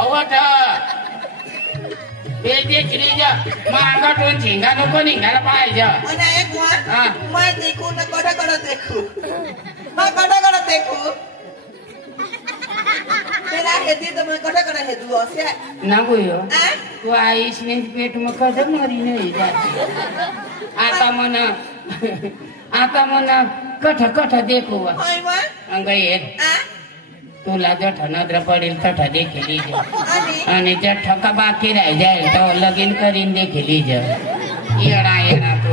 अवठा देखली मागाटून झिंगा नको निघायला पाहिजे आणि एक मैं देखू ना कडकडा देखू मैं कडकडा देखू तेरा हेती तो मैं कडकडा हेतू असे नको यो तू आईसने पेट मग कसं मरी नाही जात आता म्हणा कठ कठ देखू अंग येत तुला जठ नजर पडेल तठ देखली आणि जर ठका बाकी राही जाईल तो लगीन करीन देखली येडा येडा तू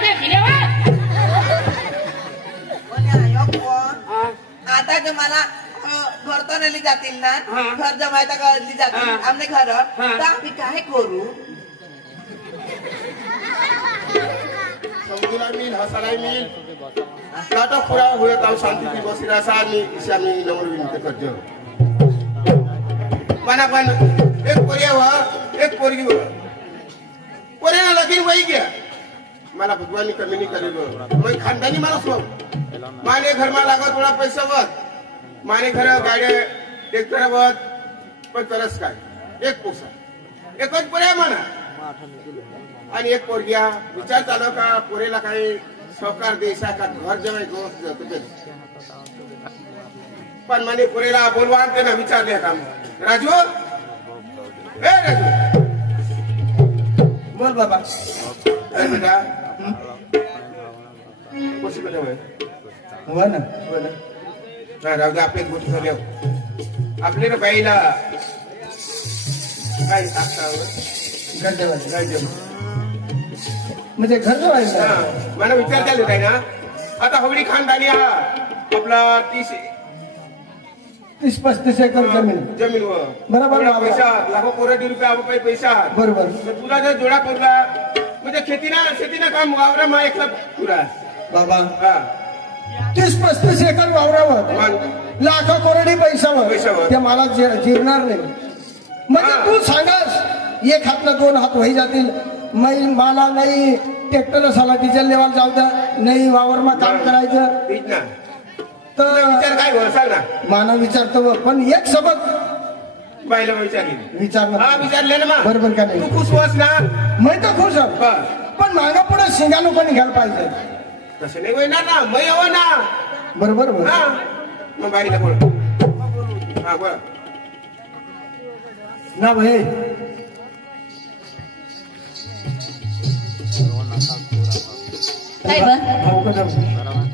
देखली आता जो मला घर तो नेली जातील ना घर जमायता कळली जातील आमने घर तर आम्ही काय करू समझला मिल हसराय मिल नाटक पूरा हुए तब शांति की बसिरा सानी इसामी नंबर विनते करजो माना पण एक पोरिया हुआ एक पोरगी हुआ पोरिया लगीन वही गया मला भगवानी कमी नहीं करेगो मैं खानदानी मानस हूं माने घर में लागो थोड़ा पैसा वत माने घर गाड़ी ट्रैक्टर वत पण तरस काय एक पोसा एकच पोरिया माना आणि एक पोरगिया विचार चालू का पोरेला काही सहकार देशा का घर जमाई गोष्ट जातो पण माने पोरेला बोलवा ते ना विचार द्या काम राजू ए राजू बोल बाबा अरे बेटा कुछ बेटा हुआ ना ना राजू आपले गोष्ट झाले आपले बाईला काय सांगता म्हणजे घर जवायला मला विचार चालू काय ना आता हवडी खानदानी हा आपला 30-35 एकर जमीन बरोबर पैसा लाखो कोटी रुपये पैसा बरोबर तुला जर जोडा पडला म्हणजे शेतीना काम वावरा मा एकला पुरा बाबा 30-35 एकर वावरावर लाखो कोटी पैशावर त्या मला जिरणार नाही म्हणजे तू सांगास एक हातला 2 हात होई जातील मला नाही ट्रॅक्टर साला डिझेल लेवाल जाऊ द्या नाही वावर मा काम करायचं तर विचार काय सांग ना मानव विचारतो पण एक सोबत बाईला विचारले ना बरोबर का नाही तू खुश होस ना मैं तर खुश आहे पण मागा पुढे शिंगानो पण निघायला पाहिजे तसं नाही होईना ना मै हवं ना बरोबर मग बाईला बोल हा बोल ना भाई काय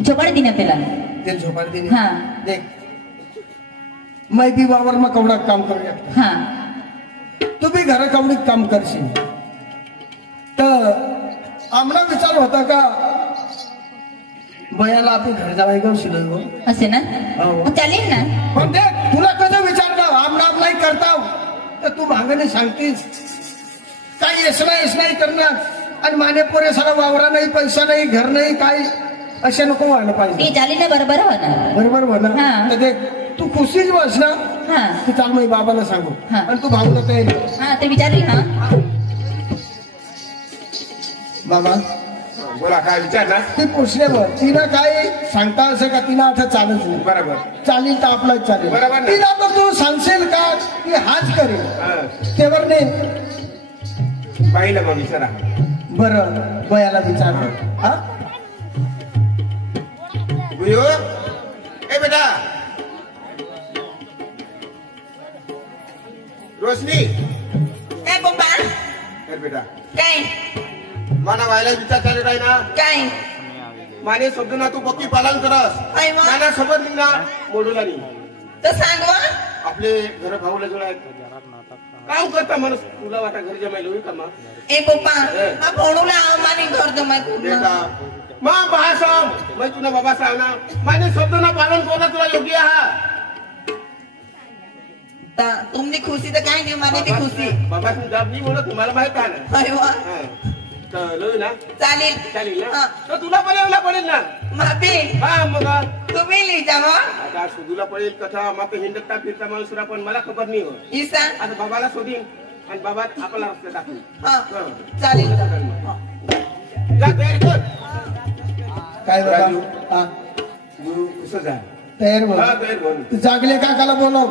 झोपाडी दिन पेला ते झोपाडी दिन देख मैं भी वावर में कवड़ा काम करूया हाँ तू भी घर कवड़ी काम करशील तर आमना विचार होता का बयाला आपण घर जावाय गाव शिलो असे ना चालेल ना पण देख तुला कसं विचारता आमना नाही करता तर तू मागणे सांगतीस काही येस नाही करणार आणि माने पोरे सारा वावरा नाही पैसा नाही घर नाही काही असे नको व्हायला पाहिजे चालेल ना बरोबर हो ना बरोबर हो ना तर देख तू खुशीच बस ना तू चाल मी बाबाला सांगू आणि तू भाऊला तयारी ते विचारली हा बाबा बोला काय विचार ना ती पुसल्यावर तिनं काय सांगता असं का तिनं आता चालत नाही बरोबर चालेल तर आपलाच चालेल बरोबर तिला तर तू सांगशील का की हाच करेल तेवर नाही बाईला मग विचारा बरं बयाला विचार हा बुयो ए बेटा रोशनी काय पप्पा ए बेटा काय माना व्हायला विचार चालू काय ना काय माने शब्द ना तू पक्की पालन करस माना सोबत ना मोडूला नाही तर सांगवा आपले घर भाऊला जोडा काम करता माणूस तुला वाटा घर जमायला होईल का मग ए पप्पा हा फोनूला माने घर जमाय बेटा मग बहा सांग मैं तुला बाबा सांग ना माने शब्द ना पालन करणं तुला योग्य आहे तुमची खुशी तर काय नाही माने ती खुशी बाबा तू जब नाही बोलत तुम्हाला माहित आहे ना ना चालेल चालेल ना तर तुला पडेल ना माफी हा मग तुम्ही लिहिजा मग आता सुदूला पडेल कथा मग हिंडता फिरता माणूस पण मला खबर नाही हो इसा आता बाबाला शोधीन आणि बाबा आपला रस्ता टाकून चालेल जा तयारी कर काय राजू हा कसं जा तयार हा तयार बोल जागले काकाला बोलव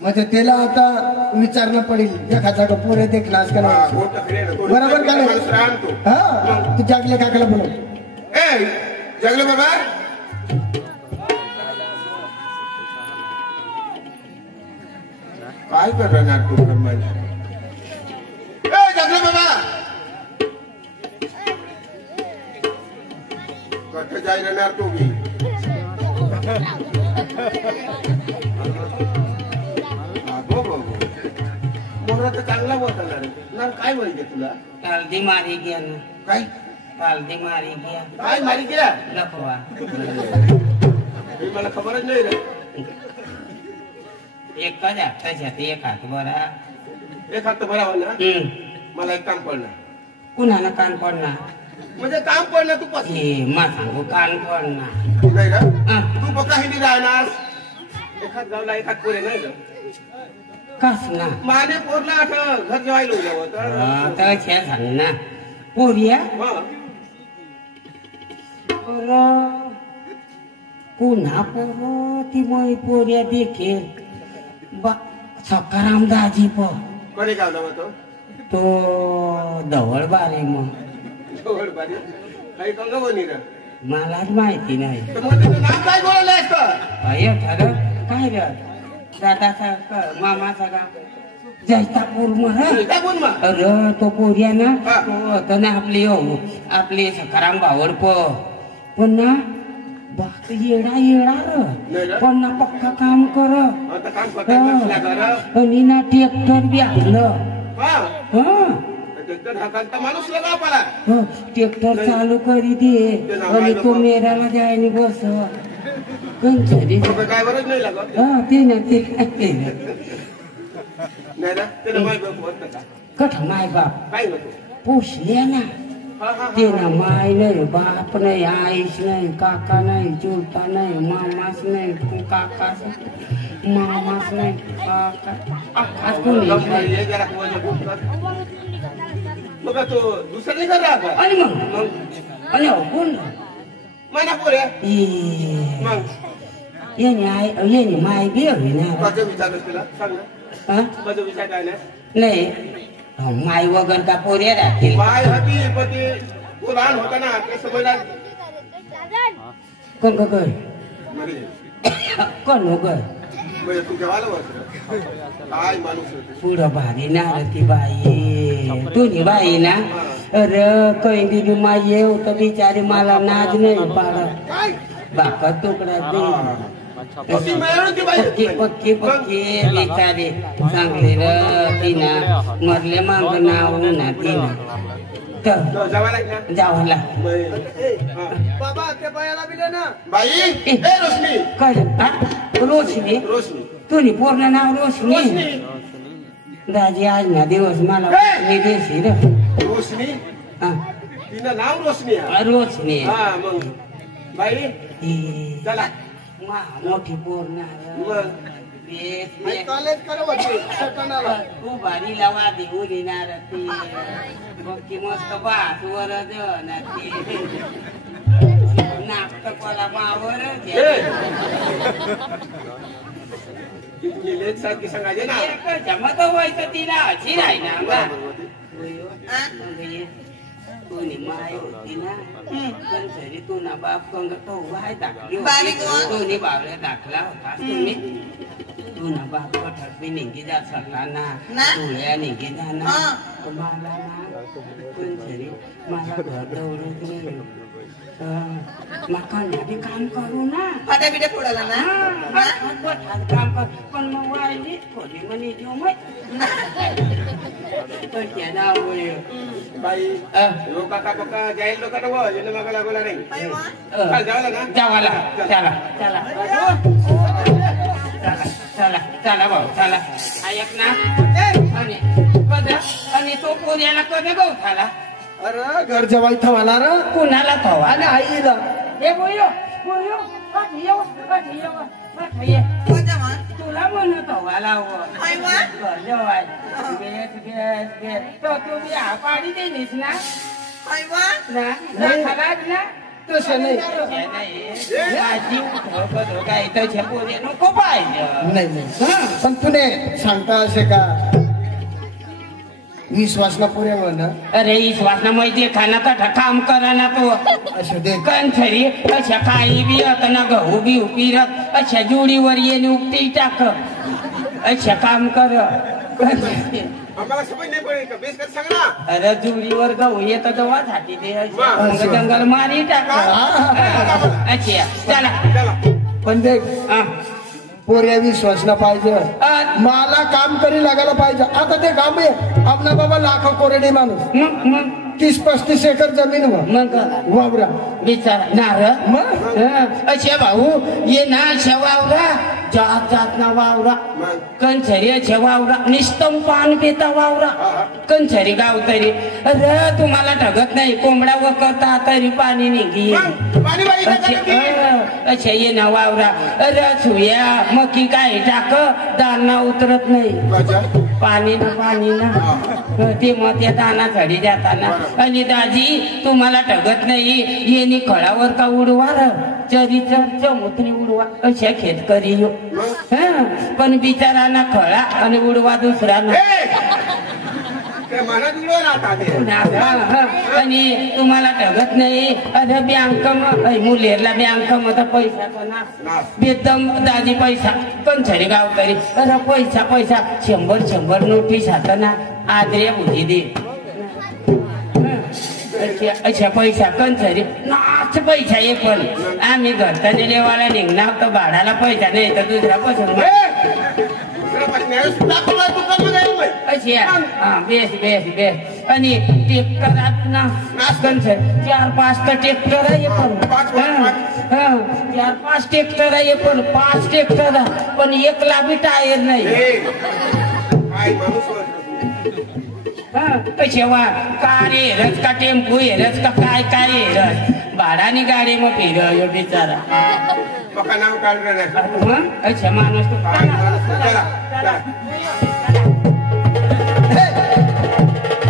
म्हणजे त्याला आता विचारणं पडेल एखादा पोर येते क्लास का नाही बरोबर का नाही हा तू जागले काकाला बोलव ए जगले बाबा काय करणार तू ए जगले बाबा कथे जाई राहणार तू बी मोरा तर चांगला बोलणार ना काय बोलते तुला कालदी मारी गया ना काय कालदी मारी गया काय मारी गेला लखवा हे मला खबरच नाही रे एक का त्याच्यात एक हात बरा एक हात बराबर ना मला एक काम पडणार कुणाला कान पडणार म्हणजे काम पडलं तू कसं मा सांगू कान पडणार नाही का तू बघा हिंदी राहणार एखाद गावला एखाद पोरे नाही ग कस ना माने पोरला आठ घर जेवायला होतं तर खेळ सांग ना पोरिया पुन्हा पोर ती मग पोरिया देखेल सकाराम दाजी कडे गावला होतो तो धवळ बारे मग धवळ बारे काही कंग बनी रे मलाच माहिती नाही नाव काय बोलले असतं ठर काय रे दादा मामा सगळा जैतापूर अरे तो पोरिया ना तो होता ना आपली सकाराम भावड पण ना बाक येडा येडा पण ना पक्का काम कर आणि ना ट्रॅक्टर बी आणलं ट्रॅक्टर चालू करी दे आणि तो मेराला जायनी बस कंचरी काय बरं नाही लागत ते ना ते कठ माय बाप काय पोषले ना ते ना माय नाही बाप नाही आईश नाही काका नाही चुलता नाही मामाच नाही काकाच मामाच नाही काका बघा तो दुसरा नाही कर आणि मग आणि कोण मला पोरे मग येणे माय बी हवी ना विचार तुला सांग ना माझा विचार काय नाही माय वगैरे का पोऱ्या राहतील माय होती पण ते तो लहान होता ना ते समजला कोण कर कोण कर तू जेवायला काय माणूस पुढं भारी ना ती बाई तुझी बाई ना अरे काही दिली माई येऊ तर बिचारी मला नाच नाही पाडत बाका तुकडा दे पक्की पक्की पक्की बिचारी चांगली र तिना मरले माग नाव ना तिना जावाला बाबा त्या बायाला बी ना बाई रोशनी काय रोशनी तुझी पूर्ण नाव रोशनी दाजी आज ना दिवस मला देशी रे रोशनी तिनं नाव रोशनी रोशनी मग बाई चला मोठी पूर्ण कॉलेज तू भारी लावा देऊ देणार ती बघी मस्त बास वर ना ती नाक कोला मावर सांगायचे ना जमत व्हायचं तिला अशी राही ना कोणी माय होती ना पण तरी तू ना बाप कंग तो वाय दाखली दोन्ही बावल्या दाखला होता तुम्ही तू ना बाप ठरपी निघी जा सरला ना डोळ्या निघी जा ना मला ना पण तरी मला घर दौडत मकान मध्ये काम करू ना फाट्या बिट्या फोडायला ना काम कर पण मग वायली थोडी म्हणे जेव बाई काका पक्का जाईल लोक मग लागला नाही जावाला चला चला चला चला चला भाऊ चला ऐक ना आणि तो पोऱ्याला कधी गहू झाला अरे घर जवाई थवाला रे कुणाला थवा आणि आईला हे बोयो बोयो तुला म्हणत हवाला घर जवाय तो तुम्ही पाडी देलीस ना ना तसं नाही काय तशा पोरी नको पाहिजे. नाही नाही पण तुने सांगता असे का विश्वास ना पुरे म्हणा. अरे विश्वास ना माहिती खाना कठा काम करा ना तू असं दे कंथरी अशा काही बी आता ना गहू बी उपिरत अशा जोडीवर येणे उपटी टाक अच्छा काम कर. आम्हाला समज नाही पडेल का बेस कर सांग ना. अरे जुडीवर गहू येत तेव्हा झाटी दे जंगल मारी टाक. अच्छा चला पण देख पोऱ्या विश्वास ना पाहिजे. मला काम करी लागायला पाहिजे. आता ते काम आहे आपला बाबा लाखो कोरडे माणूस 30-35 एकर जमीन मग वावरा बिचारा नार मग अच्छा भाऊ ये ना अशा वावरा जात जात ना वावरा कंचरी अशा वावरा निस्तम पान पिता वावरा कंचरी गाव तरी. अरे तुम्हाला ठगत नाही कोंबडा वकरता तरी पाणी निघी. अच्छा ये ना वावरा. अरे सुया मकी काय टाक दाना उतरत नाही पाणी ना ते मग त्या दाना झडी जाताना. आणि दाजी तुम्हाला ठगत नाही येणे खळावर का उडवार चरीचं चमुत्री उडवा अशा खेतकरी यो. पण बिचाराना खळा आणि उडवा दुसरा ना. आणि तुम्हाला ठगत नाही. अरे बँक मुलेरला बँक मध्ये पैसा ना बेदम दाजी पैसा कंचरी गाव तरी. अरे पैसा 100 नोटीस हात ना आदरे बुधी दे. अच्छा पैसा कंचरी नाच पैसा ये पण आम्ही घरता दिलेवाला निघणार तर भाडाला पैसा नाही तर दुसरा पसंत. Base base base. आणि ट्रॅक्टर ना कंचर 4-5 तर ट्रॅक्टर आहे पण 4-5 ट्रॅक्टर आहे पण 5 ट्रॅक्टर पण 1 लाभी टायर नाही. कशेवा कार हेरच का टेम्पो हेरच का काय हेरच भाडानी गाडी मग फिर बिचारा. अच्छा माणूस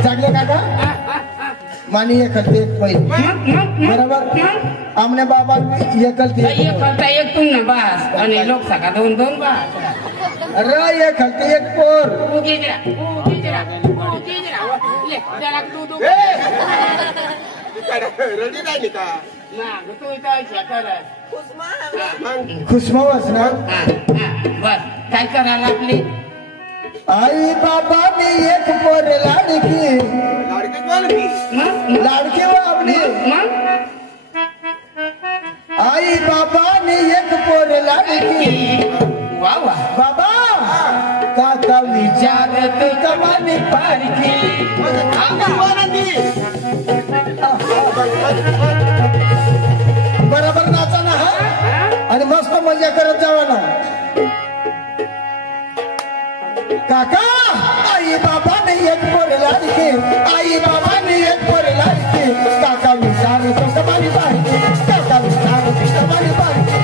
जागले काका मानी एकलते एक पहिले बरोबर आमने बाबा एकलते एक तुम ना बास आणि लोक सका 2-2 बास. अरे एकलते एक पोर खुशमावस ना. बर काय करायला आपली आई बाबा ने एक पोर लाडकी व आपली आई बाबा ने एक पोर लाडकी. वा वा बाबा काका विचारत कमानी पारखी. बरोबर नाचा ना आणि मस्त मजा करत जावा ना. काका आई बाबा ने एक पोर लाडकी आई बाबा ने एक पोर लाडकी काका विचारत कमानी पारखी काका विचारत कमानी पारखी.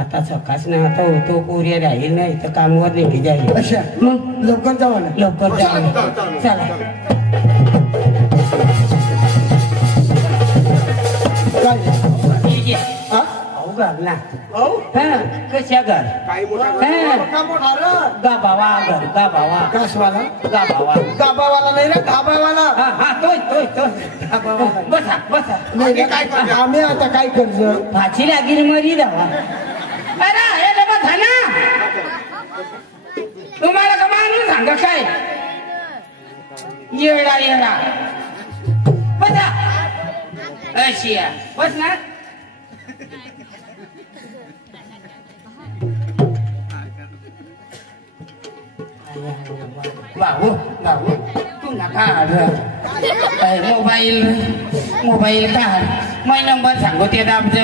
आता सकाळच ना आता होतो पोरी राहील नाही तर कामावर निघी जाईल. अच्छा मग लवकर जावा ना. लवकर जाऊ चला. ना कशा घर गाभावा घर गाभावा कसवाला गाभावाला नाही रे गाभावाला. बसा बसा. आम्ही आता काय कर्ज भाची लागील मरी जावा. अरे हे लोक ना तुम्हाला का माणूस सांगा काय येडा बसा. अशी बस ना भाऊ भाऊ तू ना काढ मोबाईल काढ मै नंबर सांगू ते दाबजे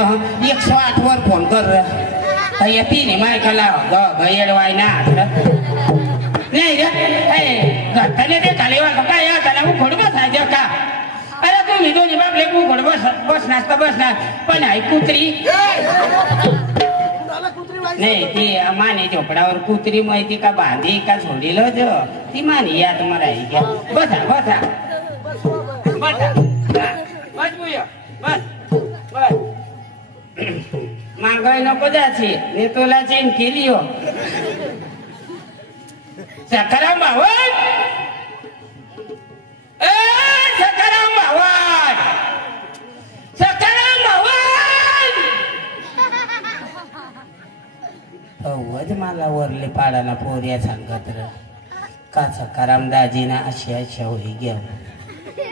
108 वर फोन कर येते मायकाला येडवाय ना नाही रे घरताने ते चाले काय त्याला उघड बसायचं का अरे तुम्ही दोन्ही बापले उघड बसणार तर बसणार पण आहे कुत्री नाही ती माने झोपडावर कुत्री माहिती का बांधी का सोडील जो ती मानी या तुम्हाला बसा बसा बसा बस बुया बस बस मागाय नको जायची मी तुला चेन केली हो सकाराम भावड सकाराम भावड सकाराम भावड अवज मला वरले पाडाला पोर्या सांगत र का सकाराम दाजीना अशी अशा होई घ्या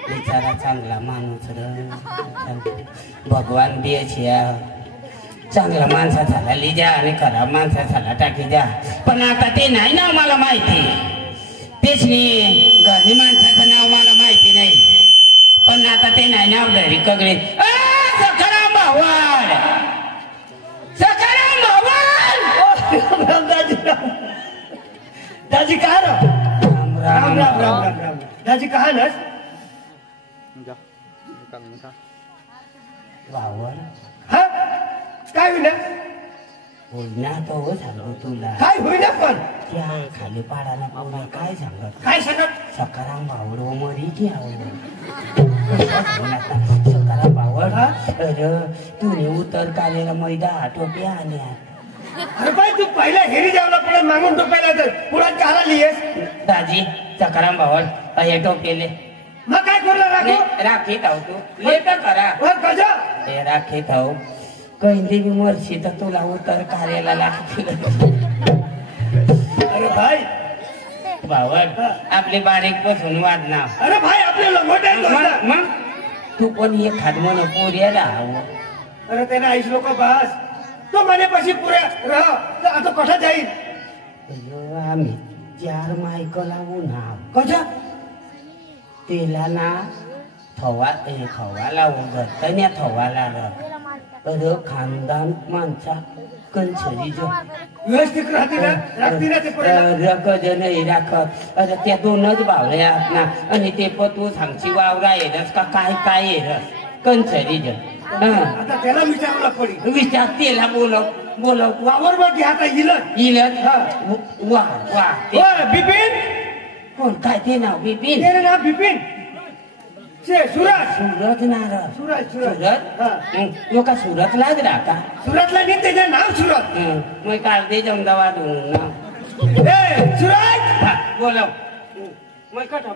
बिचारा चांगला माणूस र भगवान बी अशी चांगला माणसा झाला लिजा आणि खराब माणसा झाला टाकी जा पण आता ते नाही ना मला माहिती तेच नाही घरी माणसाचं नाव मला माहिती नाही पण आता ते नाही नाव घरी कगळे सकाराम भावड सकाराम भावड दाजी का राम राम राम राम राम दाजी कहा ना भावड हा काय होईना होईना तो सांगू तुला काय होईना पण त्या खाली पाडाला पाहुणा काय सांगत काय सांगत सकाराम भावड मरीची आवड सकाराम भावड अरे तुने उतर कालेला मैदा टोप्या आल्या अरे बाई तू पहिला हेरी जेवला पुढे मागून टोपायला तर पुढे काला लिहिस दाजी सकाराम भावड हे टोपेले मग काय करला राखू राखीत आहो तू लेट करा कजा हे राखीत आहो कहिंदी मी मरशी तर तुला उतर कार्याला लागतील अरे भाई भावड आपली बारीक पासून वाढणार अरे भाई आपले लंगोटे मग तू पण एक हात म्हण पोर्याला हवं अरे त्याने आईश लोक बस तो मने पशी पुऱ्या रह तर आता कसा जाईल आम्ही 4 मायकला उन्हा कसा तेला ना थवा लावून घरतन्या थवाला अरे खानदान माणसा कंसरी जो व्यवस्थित राहते ना राखती ना ते पुऱ्याला रकज नाही राखत अरे त्या दोनच भावल्या ना आणि ते पतू सांगची वावरा येरस का काय येरस कंसरी जो आता त्याला विचारला पडी विचार त्याला बोलव वावर बघ आता इलत वा बिपिन कोण काय ते नाव बिपिन तेरे नाव बिपिन सुरत नार सुरत यो का सुरतलाच राहता सुरतला नाही त्याचे नाव सुरत मग काढते अहमदाबाद ना सुरत बोलव मग कट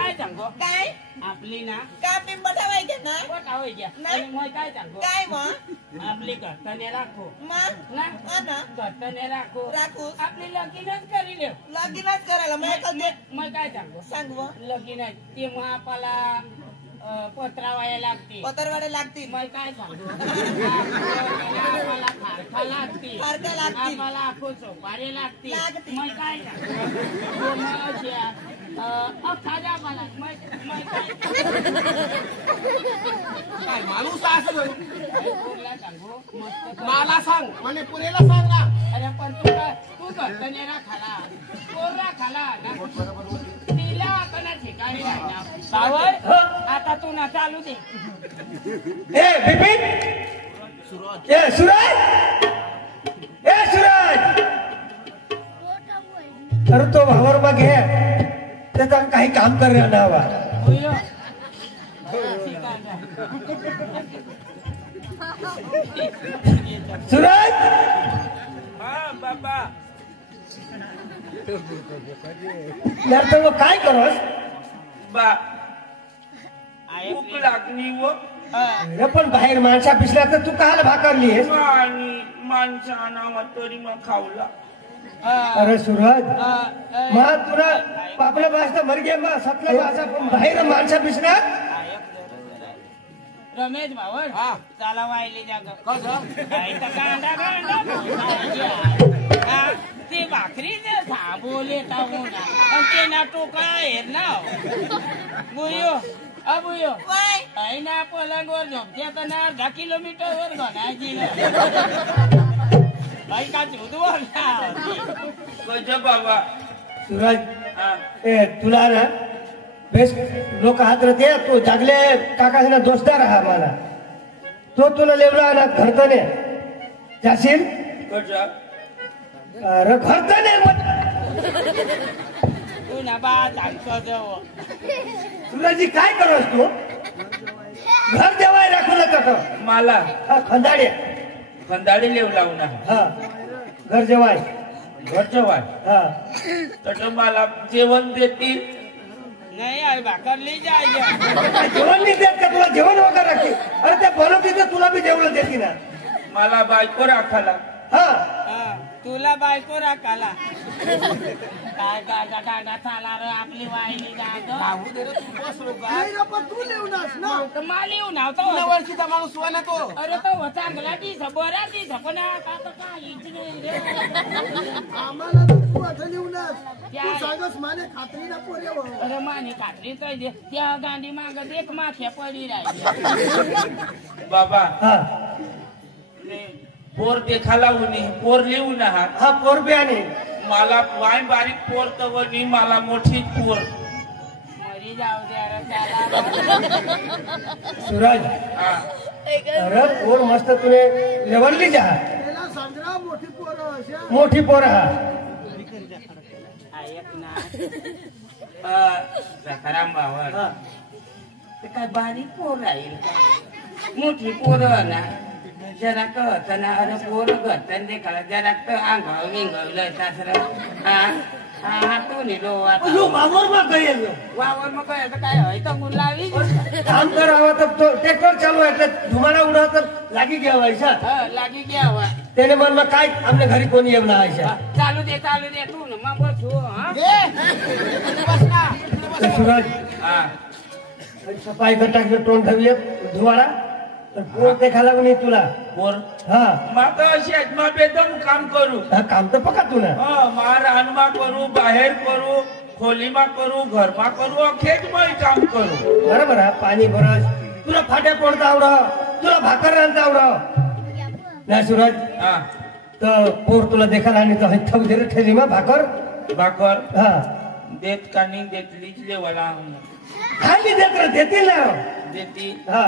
काय सांगो काय आपली ना का पिंपट हवायचे ना मग काय सांगो काय मग आपली घरताने राखो मग ना घरताने राखो आपली लगीनच करी लगीनच करायला मग काय सांगो सांग लगीन ते मग आपल्याला पत्रावाया लागते पत्रवाडे लागतील मग काय सांगू आम्हाला खारखा लागते आम्हाला आखो सोपारी लागते मग काय सांगू अख्खा मला काय माणूस असं सांगू मला सांग म्हणे पुरेला सांग ना अरे पण तू घरतनेरा खाला कोरा खाला तिला आता ठिकाणी राहणार आता तू ना चालू दे बिपिन सूरज अरे तो भावर मग घे त्याचा काही काम कर ना सूरज बाबा यार तर मग काय करोस भूक लागली व पण बाहेर माणसा पिसल्या तर तू काल भाकरलीस आणि माणसाना मग तरी मग खावला अरे सूरज मग तुला आपल्या भाषा मर गे मग सतला भाषा पण बाहेर माणसा पिसणार रमेश भावड हा. चला वायली जाग कसं गांडा ती भाकरी थांबवले ते ना टोका हेर ना बुयो अबुयो ना पलंगवर झोपते तर ना 10 किलोमीटर वर घनायची का झुदवर गजब बाबा सूरज तुला ना बेस्ट लोक हात रते तू जागले काका ना दोस्तार हा मला तो तुला लेवला ना घरतने जाशील गजब अरे घरतने तू ना बा सांगतो जवळ सूरजी काय करस तू घर देवाय राखून का मला खंदाड्या खंदाडी लेव लावून हा घर जेवाय घरचं वाट हा तर मला जेवण देतील नाही आई भाकरली जाय जेवण नाही देत का तुला जेवण वगैरे राखते अरे त्या बनवते तर तुला बी जेवण देते ना मला बायको राखाला हा तुला बायको राखाला काय गाडा चाला रे आपली वाहिली जाग तू लिहूनस ना माल येऊन आवतो वर्षीचा माणूस ना तो अरे तो चांगला दिस बरा दिस पण आता काहीच नाही रे आम्हाला तू आता लिहूनस तू सांगस माने खात्री ना पोरे अरे माने खात्री काय दे त्या गांधी माग एक माख्या पडी राहिली बाबा हा पोर देखाला उनी पोर लिहू ना हा पोरब्याने मला वाय बारीक पोर तवनी मला मोठी पोर मरी जाऊ दे अरे त्याला सूरज हा अरे पोर मस्त तुने लेवलली जा मोठी पोर हा ऐक ना सखाराम भावड ते काय बारीक पोर राहील का मोठी पोर ना जरा कळत ना अरे पोर घरतन देखा जरा तर अंगाव विंगवलं सासरं हा तू नाही वावर मग गईल वावर मग काय हय तर मुलं लावी काम करावा तर ट्रॅक्टर चालू आहे धुमाडा उडा तर लागी घ्यावायचा लागी घ्यावा त्याने म्हणलं काय आपल्या घरी कोणी येऊ ना चालू दे तू ना मग बसू सूरज हा सफाई टाकले तोंड ठेवले धुवाडा तर पोर देखायला नाही तुला पोर हा माता अशी आहेत मा बेदम काम करू हा काम तर पका तू ना मा रानमा करू बाहेर करू खोलीमा करू घरमा करू अखेट मा काम करू बरोबर हा पाणी भरस तुला फाट्या पडता आवड तुला भाकर रांधता आवड नाही सूरज हा तर पोर तुला देखायला आणि तर ठेव दे ठेली मग भाकर भाकर हा देत का नाही देतलीच लेवाला खाली देत रे देतील ना देती हा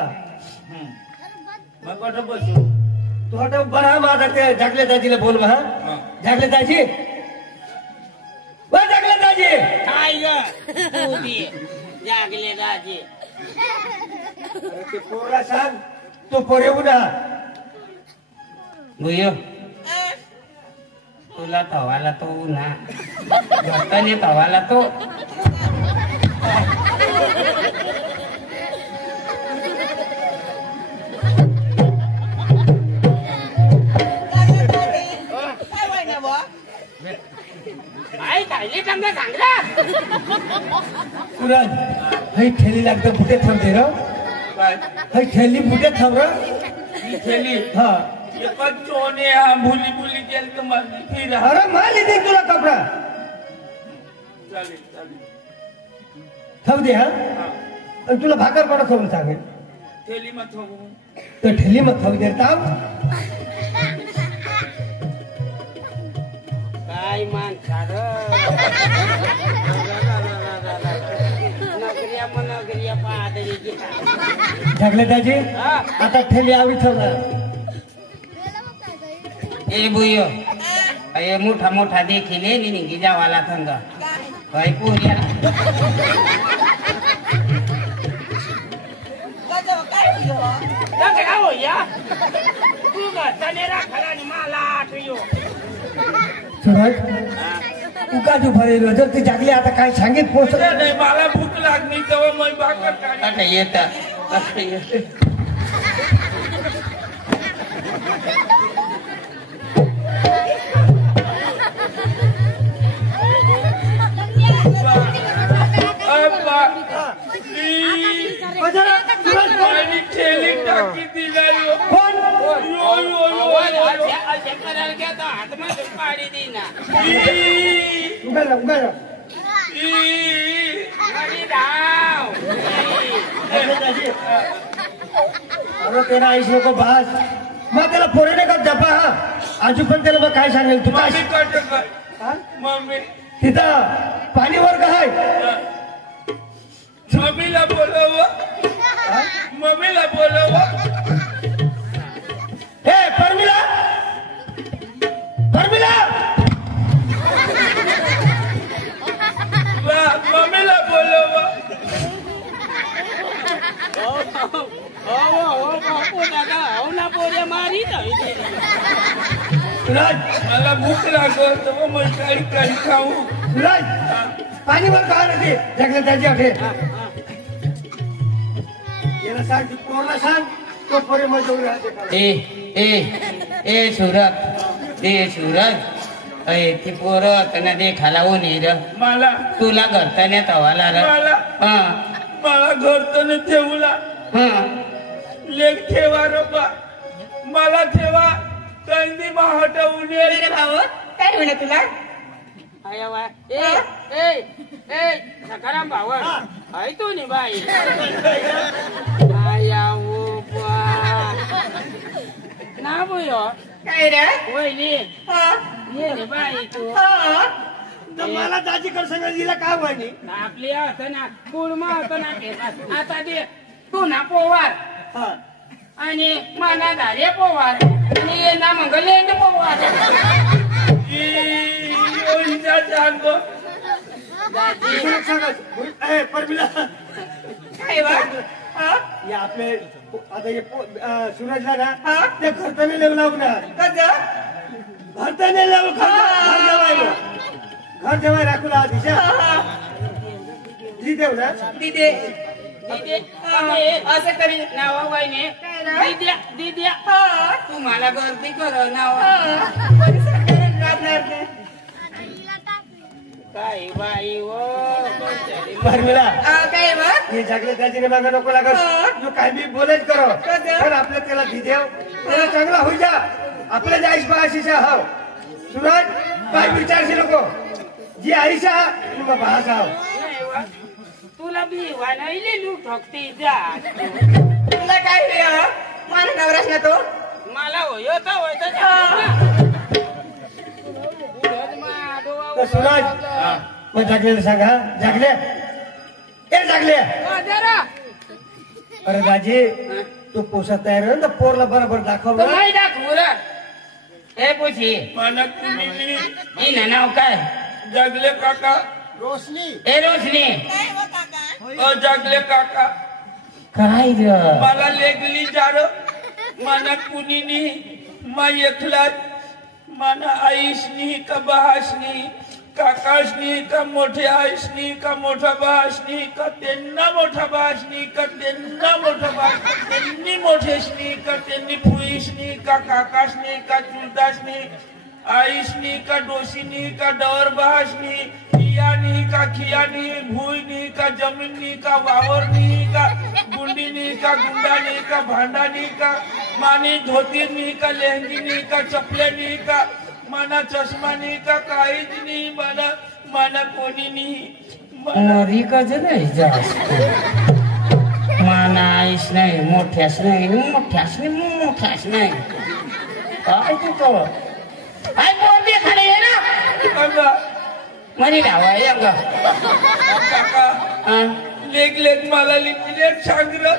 मग कुठं बसू तू आता बरा माझा ते जागले दाजीला बोल हा जागले दाजी जागले दाजी काय ग जागले दाजी अरे ते पोरला सांग तो पोर येऊ ना भुयो तुला तवाला तो ना घरताने तवाला तो सूरज हई ठेली लागतं फुटे थांबते र काय हई ठेली फुटे थांब र ही थैली हा एकच चोने हा भुली गेल तर माझी फिर अरे माल येते तुला कपडा चालेल थांब दे हा हा आणि तुला भाकर कोणा खबर सांगेल थैली मत हो तर ठेली मग थांब दे थांब काय माणसा नगरिया पादरी जागले दाजी आता ठेली आवी ठेवणार ए बुयो ए मोठा देखील निघी जावाला संग काय पोरी काय होया तू घरचाने राखाला आणि मला आठवयो सूरज तू का तू भरेल जर ती जागली आता काय सांगित पोहोच नाही मला भूक लागली तेव्हा मग भाकर काढली आता येत अब्बा प्लीज सूरज ठेली असे करायला घ्या तर हातमध्ये पाडी देईना उगा गाडी धाव अरे तेरा आईस लोक बास मग त्याला पोरीने का जपा हा आजू पण त्याला मग काय सांगेल तू काय मम्मी तिथं पाणीवर काय मम्मीला बोलव हे परमिला मम्मीला बोलव मला भूक लागत मग काही खाऊ पाणीवर काय रे जगले त्याची अठे याला सांग पोरला सांग तो पोरे मग सूरत ती पोरं त्यांना दे खालावून र मला तुला घरताने तवाला र मला घरतने ठेवला लेख ठेवा रोबा मला ठेवा कंदी हटवून रे भाऊ काय म्हणे तुला सकाराम भाव आहे तू नि बाई ना बोयो काय रे वहिनी ये रे बाई तू मला दाजी कर सांगा हिला काय वाणी आपली असं ना कुळमा असं ना आता दे तू ना पोवार आणि माना धारे पोवार आणि ये ना मग लेंड पोवार परमिला काय वा या आपले आता हे सूरजला ना ते घरताने लेव लावणार घरताने लेव घर जेवाय राखूला दिशा देव ना दिदे असं तरी नाव वहिनी दिद्या तू मला गर्दी कर नाव काय बाई परमिला काय वा हे जगले त्याची मागा नको लागत तू काय बी बोलत करो पण आपल्या त्याला भिदेव त्याला चांगला होई जा आपल्या जे आईश बाशीशा हो सूरज काय विचारशी नको जी आईशा तुला भाषा हो तुला बी वानाईले लू ठोकते जा तुला काय मला नवराश ना तो मला होता सूरज मग जागलेला सांगा जागले ए जागले अरे दाजी तू पोसा तयार आहे ना पोरला बरोबर दाखव ना नाही दाखवू रे हे पुशी मला कुणी ना नाव काय जगले काका रोशनी ए रोशनी जगले काका काय ग मला लेगली जार मला कुणी मा एकलाच मला आईशनी का बहाशनी काकाशनी का मोठ्या आईशनी का मोठा बहाशनी का त्यांना मोठा बहाशनी का त्यांना मोठा बहाशनी त्यांनी मोठेशनी का त्यांनी फुईशनी का काकाशनी का चुलताशनी आईशनी का डोशीनी का डवर बहाशनी खियानी का खियानी भुईनी का जमीनी का वावरनी का गुंडीनी का गुंडानी का भांडानी का मानी धोतीनी का लेहंगीनी का चपल्यानी का माना चष्मानी का काहीच नाही माना कोणी नाही मरी कज नाही जास्त माना आईस नाही मोठ्यास नाही काय तू कळ काय बोलते खाली ये ना मनी डावा अंग काका लेग मला लिखले चांगलं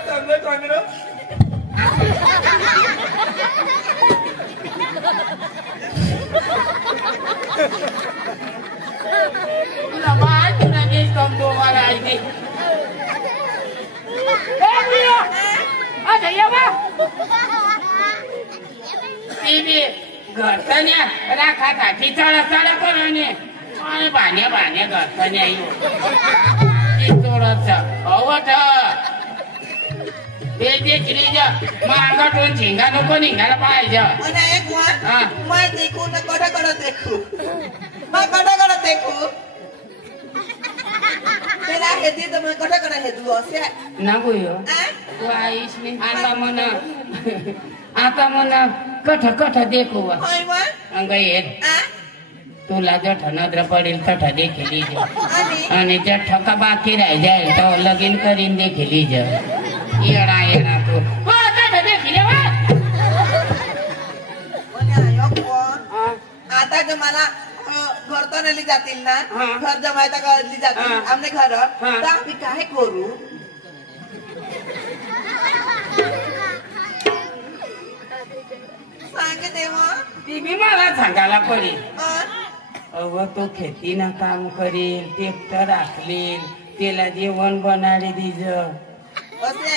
तुला बाय तुला नीट कमतो मला आईने अच्छा ये बा टीव्ही घरतन्या राखासाठी चढा करून आणि भाण्या घरतन्या चोरत अवट मागाटून झिंगा नको निघायला पाहिजे एक मैं देखू ना कड़ा देखू मैं कड़ा देखू तेरा हेदी तो मैं कड़ा हेदू असे ना बोयो तू आईस ने आला मना आता म्हणा कठ कठ देखू होय वा अंग येत तुला जठ नजर पडेल तठ देखील आणि ज्या ठका बाकी राह जाईल तो लगीन करीन देखील येडा येडा तू देखील आता जो मला घर तो नेली जातील ना घर जमायता गली जातील आमने घर तर आम्ही काय करू सांगे तेव्हा ती बी मला सांगायला पडेल अव तो खेतीनं काम करील ट्रॅक्टर आखलील त्याला जेवण बनाडे दिज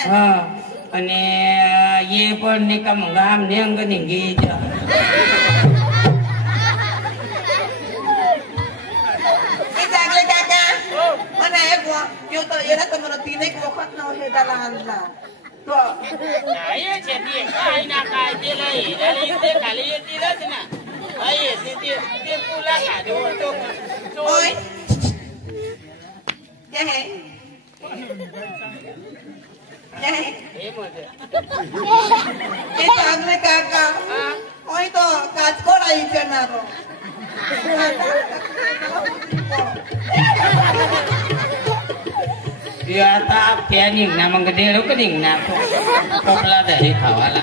हा आणि ये पण नाही का मग आमने अंग निघे जागले काका आणि एक यो तो येला तर मला तीन एक वखत न हे त्याला आणला तो नाही शेती काय ना काय दिलं इथे खाली येतीलच ना अय ते पुला काढतो ओय क्या है क्या है ये जागले काका ओय तो काचकोडा इचनारो आता त्या निघणार मग डेळक निघणार कपला धरी खावाला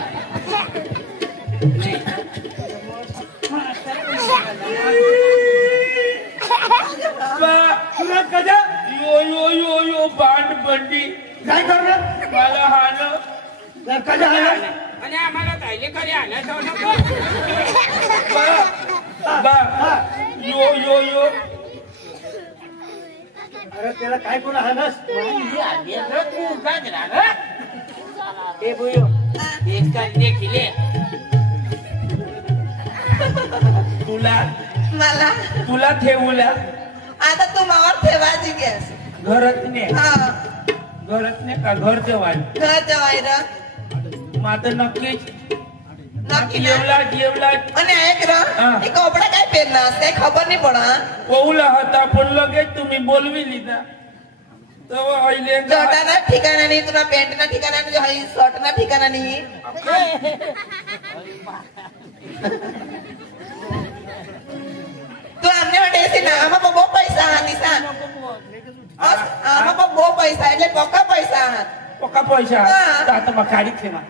यो यो यो यो बांड बंडी काय करणार मला हान कधी आलं आणि आम्हाला कायले कधी आणायचं यो यो यो अरे त्याला काय कोण हानस तुला मला तुला ठेवला आता तू मावर ठेवायची गॅस घरात ने हा घरात ने का घर जेवाय घर जेवायला माझं नक्कीच नक्की ना जेवला जेवला आणि ऐक र हे कपडा काय पेरणार काही खबर नाही पडा पोहला होता पण लगेच तुम्ही बोलविली ना तेव्हा अहिले शर्टाना ठिकाणा नाही तुला पॅन्टना ठिकाणा नाही शर्टना ठिकाणा नाही तू आमने वाटे ना आम्हा बघो पैसा निसा आम्हा बघो पैसा એટલે पक्का पैसा पक्का पैसा आता मग गाडी ठेवा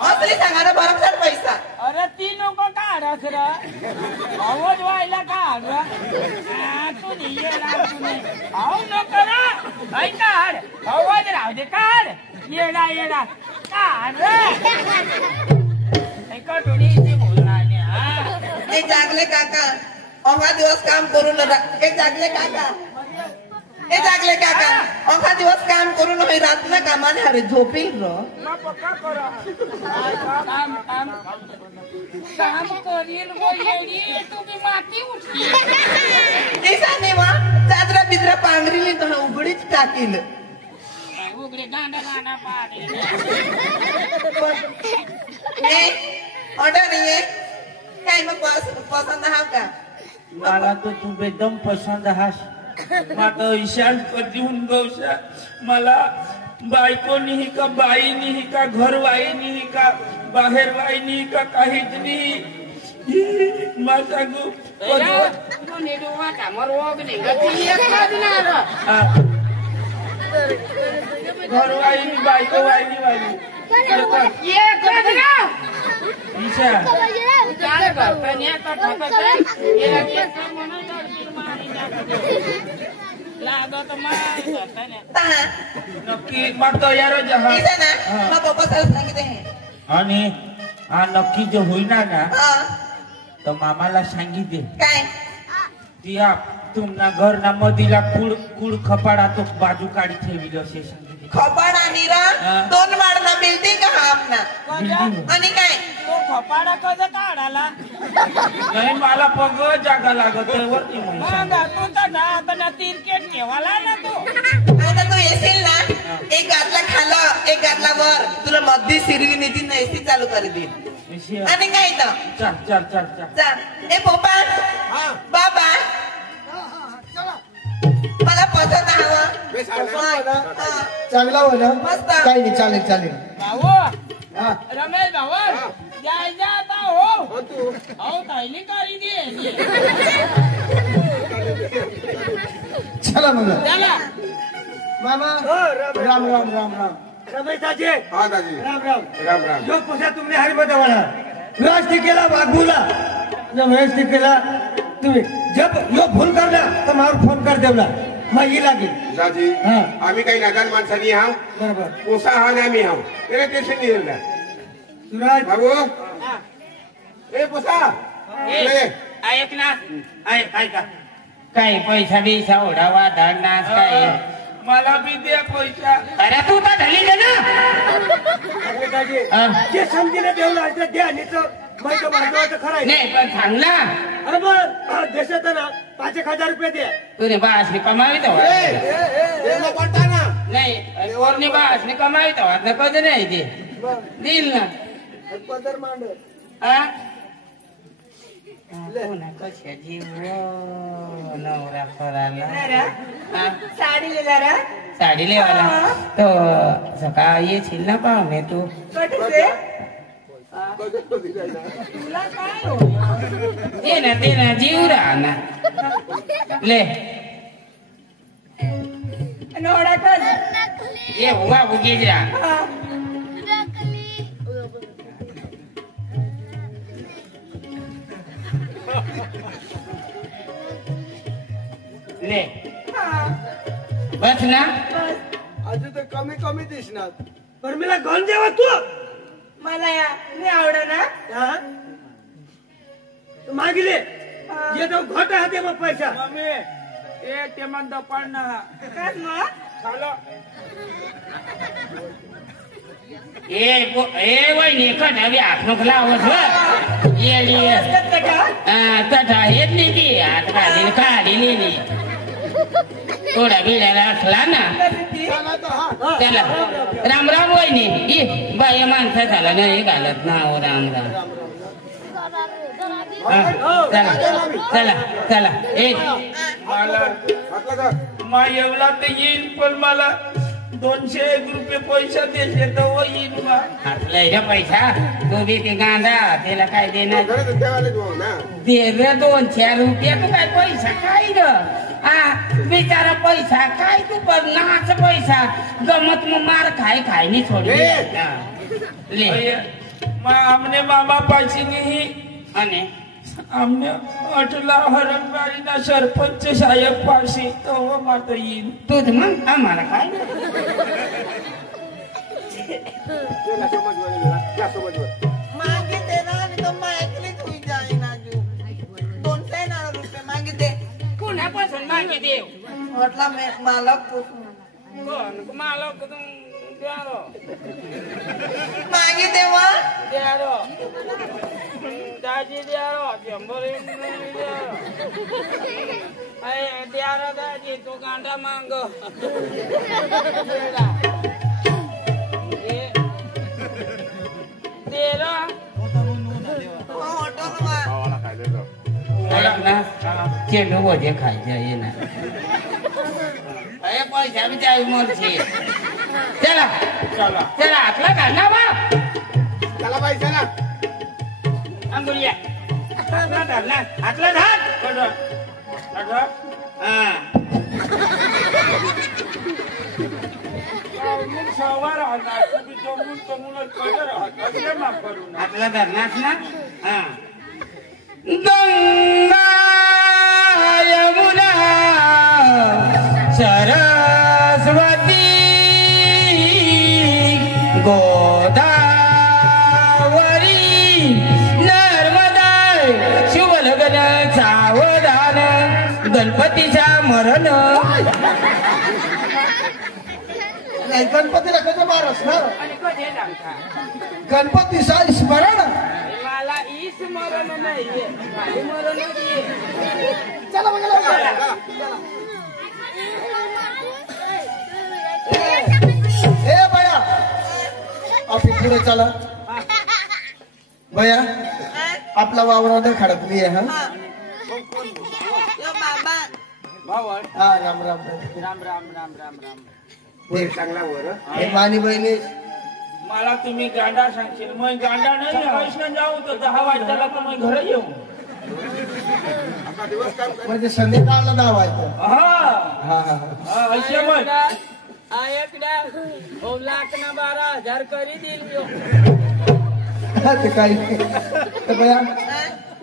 असली सांगा ना बरोबर पैसा अरे ती नको काढस र आवाज व्हायला काढ तू ये आव नको ना काय काढ आवाज राहू दे काढ येडा येडा काढ ऐका टोनी बोलणार एक जागले काका अवघा दिवस काम करून एक जागले काका ए जागले काका अवघा दिवस काम करून होई रातना कामाने अरे झोपील र पक्का करा काम काम काम करील वो येडी तुम्ही माती उठली दिसा नेवा चादरा बिदरा पांघरीली तर उघडीच टाकील उघडे गांडा गांडा पाडे ए ऑर्डर नाही आहे काय मग पसंत हा का मला तो तू एकदम पसंद हास माझं ईशान देऊन गौशा मला बायको नाही का बाई नाही का घरवाई नाही का बाहेर वाई नाही का काहीच नाही माझा घरवाई बायको वाईनी वाईनी ईशा नक्की मग तयार आणि हा नक्की जे होईना ना तर मामाला सांगितले काय ती तुमना घर ना मधीला कुड कुड खपाडा तो बाजू काढी ठेवी असे सांगितले खपाडा निरा दोन वाढना मिळते का आमना आणि काय तो खपाडा कसा काढाला नाही मला पग जागा लागत वरती तू तर क्रिकेट ठेवाला ना तू आता तू येशील ना एक गातला खाला एक गातला वर तुला मध्य सिरवी नेती ना एसी चालू कर देईल आणि काय तर चल चल चल चल चल ए पोपा बाबा मला पसंत हवा चांगला हो ना मस्त काही नाही चालेल चालेल भाऊ रमेश भाऊ जायचं आता हो तू अहो ताईली गाडी दे चला मग चला मामा राम राम राम राम रमेश दाजी हाँ दादी राम राम राम राम जो पूछा तुमने हरी बतावाला राज टिकेला बागुला जब हेस टिकेला तुम्ही जब यो फोन करना तर मला फोन कर देवला मग ही लागेल दादी हाँ. आम्ही काही नादान माणसानी आहो बरोबर कोसा हा नाही आम्ही आहो तेरे टेन्शन नाही येणार सुराज बाबू ए पोसा ए, ऐक ना ऐका काही पैसा बिसा ओढावा धडनास काय मला बी द्या पैसा अरे तू तर ढली दे ना रमेश दाजी हा. जे समजीने देवला आहे ते द्या नाही तर माहिती माझं खरं आहे नाही पण सांग ना अरे मग देशात ना 5,000 रुपये द्या तुने बासनी कमावी तो देवला पडता ना नाही वरनी बासनी कमावी तो कधी नाही ते देईल ना पदर मांड हा पुन्हा कशा जीव नवरा करायला हा? साडी लेला साडी लेवाला तो सकाळ येशील ना पाहुणे तू तुला काय हो दे ना जीव राहा ना ले नवडातच ये हुआ उगीच राहा ले बस ना अजून तर कमी कमी दिसणार पण मला घालून द्यावा तू मला या नाही आवडना हा? तू मागिले ये तो घोट हाते मग पैसा मम्मी ए ते म्हणतो पडना काय मग चालो ए वहिनी कटावी हात नको लावत ये तठा येत नाही ती हात काढली थोडा बिडायला असला ना त्याला राम राम वहिनी ये बाय माणसा झाला नाही घालत ना हो राम राम चला चला ए मला मा एवढा तर येईल पण मला 201 रुपये पैसा देशे तर येईल बा आपल्या पैसा तो बी ते गांधा त्याला काय देणार देवाला तू ना दे रे 200 रुपये तू काय पैसा काय ग हा बिचारा पैसा काय तू पण नाच पैसा गमत मग मार खाय नाही सोडली ले आमने मामा पाशी नाही आणि आमने अटला हरणबारीना सरपंच साहेब पाशी तो मात्र येईल तूच मग आम्हाला काय मागे दे ना आणि तो ऐकलीच होई जाईना जू 200 रुपये मागे दे कुणापासून मागे देव म्हटला मालक कोण मला द्यारो मागे देवा द्यारो दाजी द्यारो 100 द्यारो दाजी तू गांडा मांग तेरा चेंडू भजे खायचे ये ना अरे पैसा बी त्या मरशी चला चला चला हातला घाल ना बा चला बाई चला अंगुलिया हातला घाल ना हातला घाल हा सवार राहणार तुम्ही जमून तमूनच कसं राहतात हे माफ करू ना हातला धरणास ना हा गंगा यमुना सरस्वती गोदावरी नर्मदा शिवलगन सावधान गणपतीचा मरण गणपतीला कसं मारस ना आणि कधी लागता गणपतीचा स्मरण मला ई स्मरण नाहीये माझी मरण चला मग ए बया आपण पुढे चला बया आपला वावराने खडकली आहे हा बाबा हा राम राम राम राम राम राम राम वर चांगला वर हे मानी बहिणी मला तुम्ही गांडा सांगशील मग गांडा नाही वैष्णव जाऊ तर 10 वाजताला तर मग घर येऊ म्हणजे संध्याकाळला 10 वाजता हा असे मग लाख 12,000 करी देईल ते काही तर बया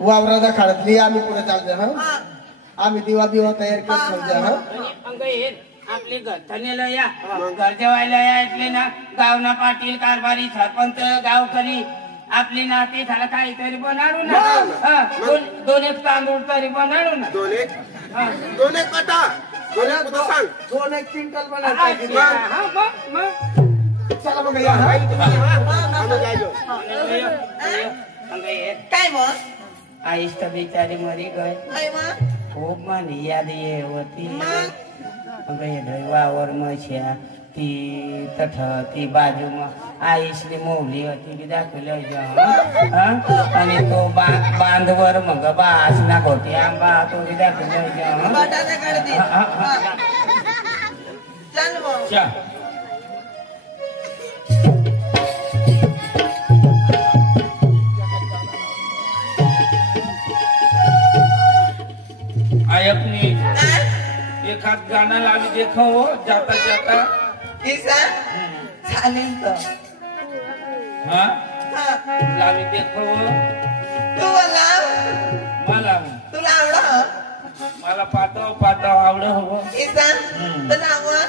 वावरादा काढतली आम्ही पुढे चालतो हा आम्ही दिवा तयार करतो हा आपले घरथानेला या घर जेवायला या इथले ना गावना पाटील कारभारी सरपंच गावकरी आपली नाते झाला काहीतरी बनाडू ना दोन एक तांदूळ तरी बनाडू ना दोन एक कटा सांग 2 क्विंटल बनायचं चला बघा या काय मग आईस तर बिचारी मरी गय खूप म्हणी याद ये होती वावर म्हश्या ती तठ ती बाजू आईसली मोवली होती बी दाखवली आणि तो बांधवर मग बास ना होती आंबा तो बी दाखवली आयपनी एखाद गाणं लावी देखो जाता जाता चालेल तर लावी देखो तू मला तुला आवड मला पातळ आवड हो तुला आवड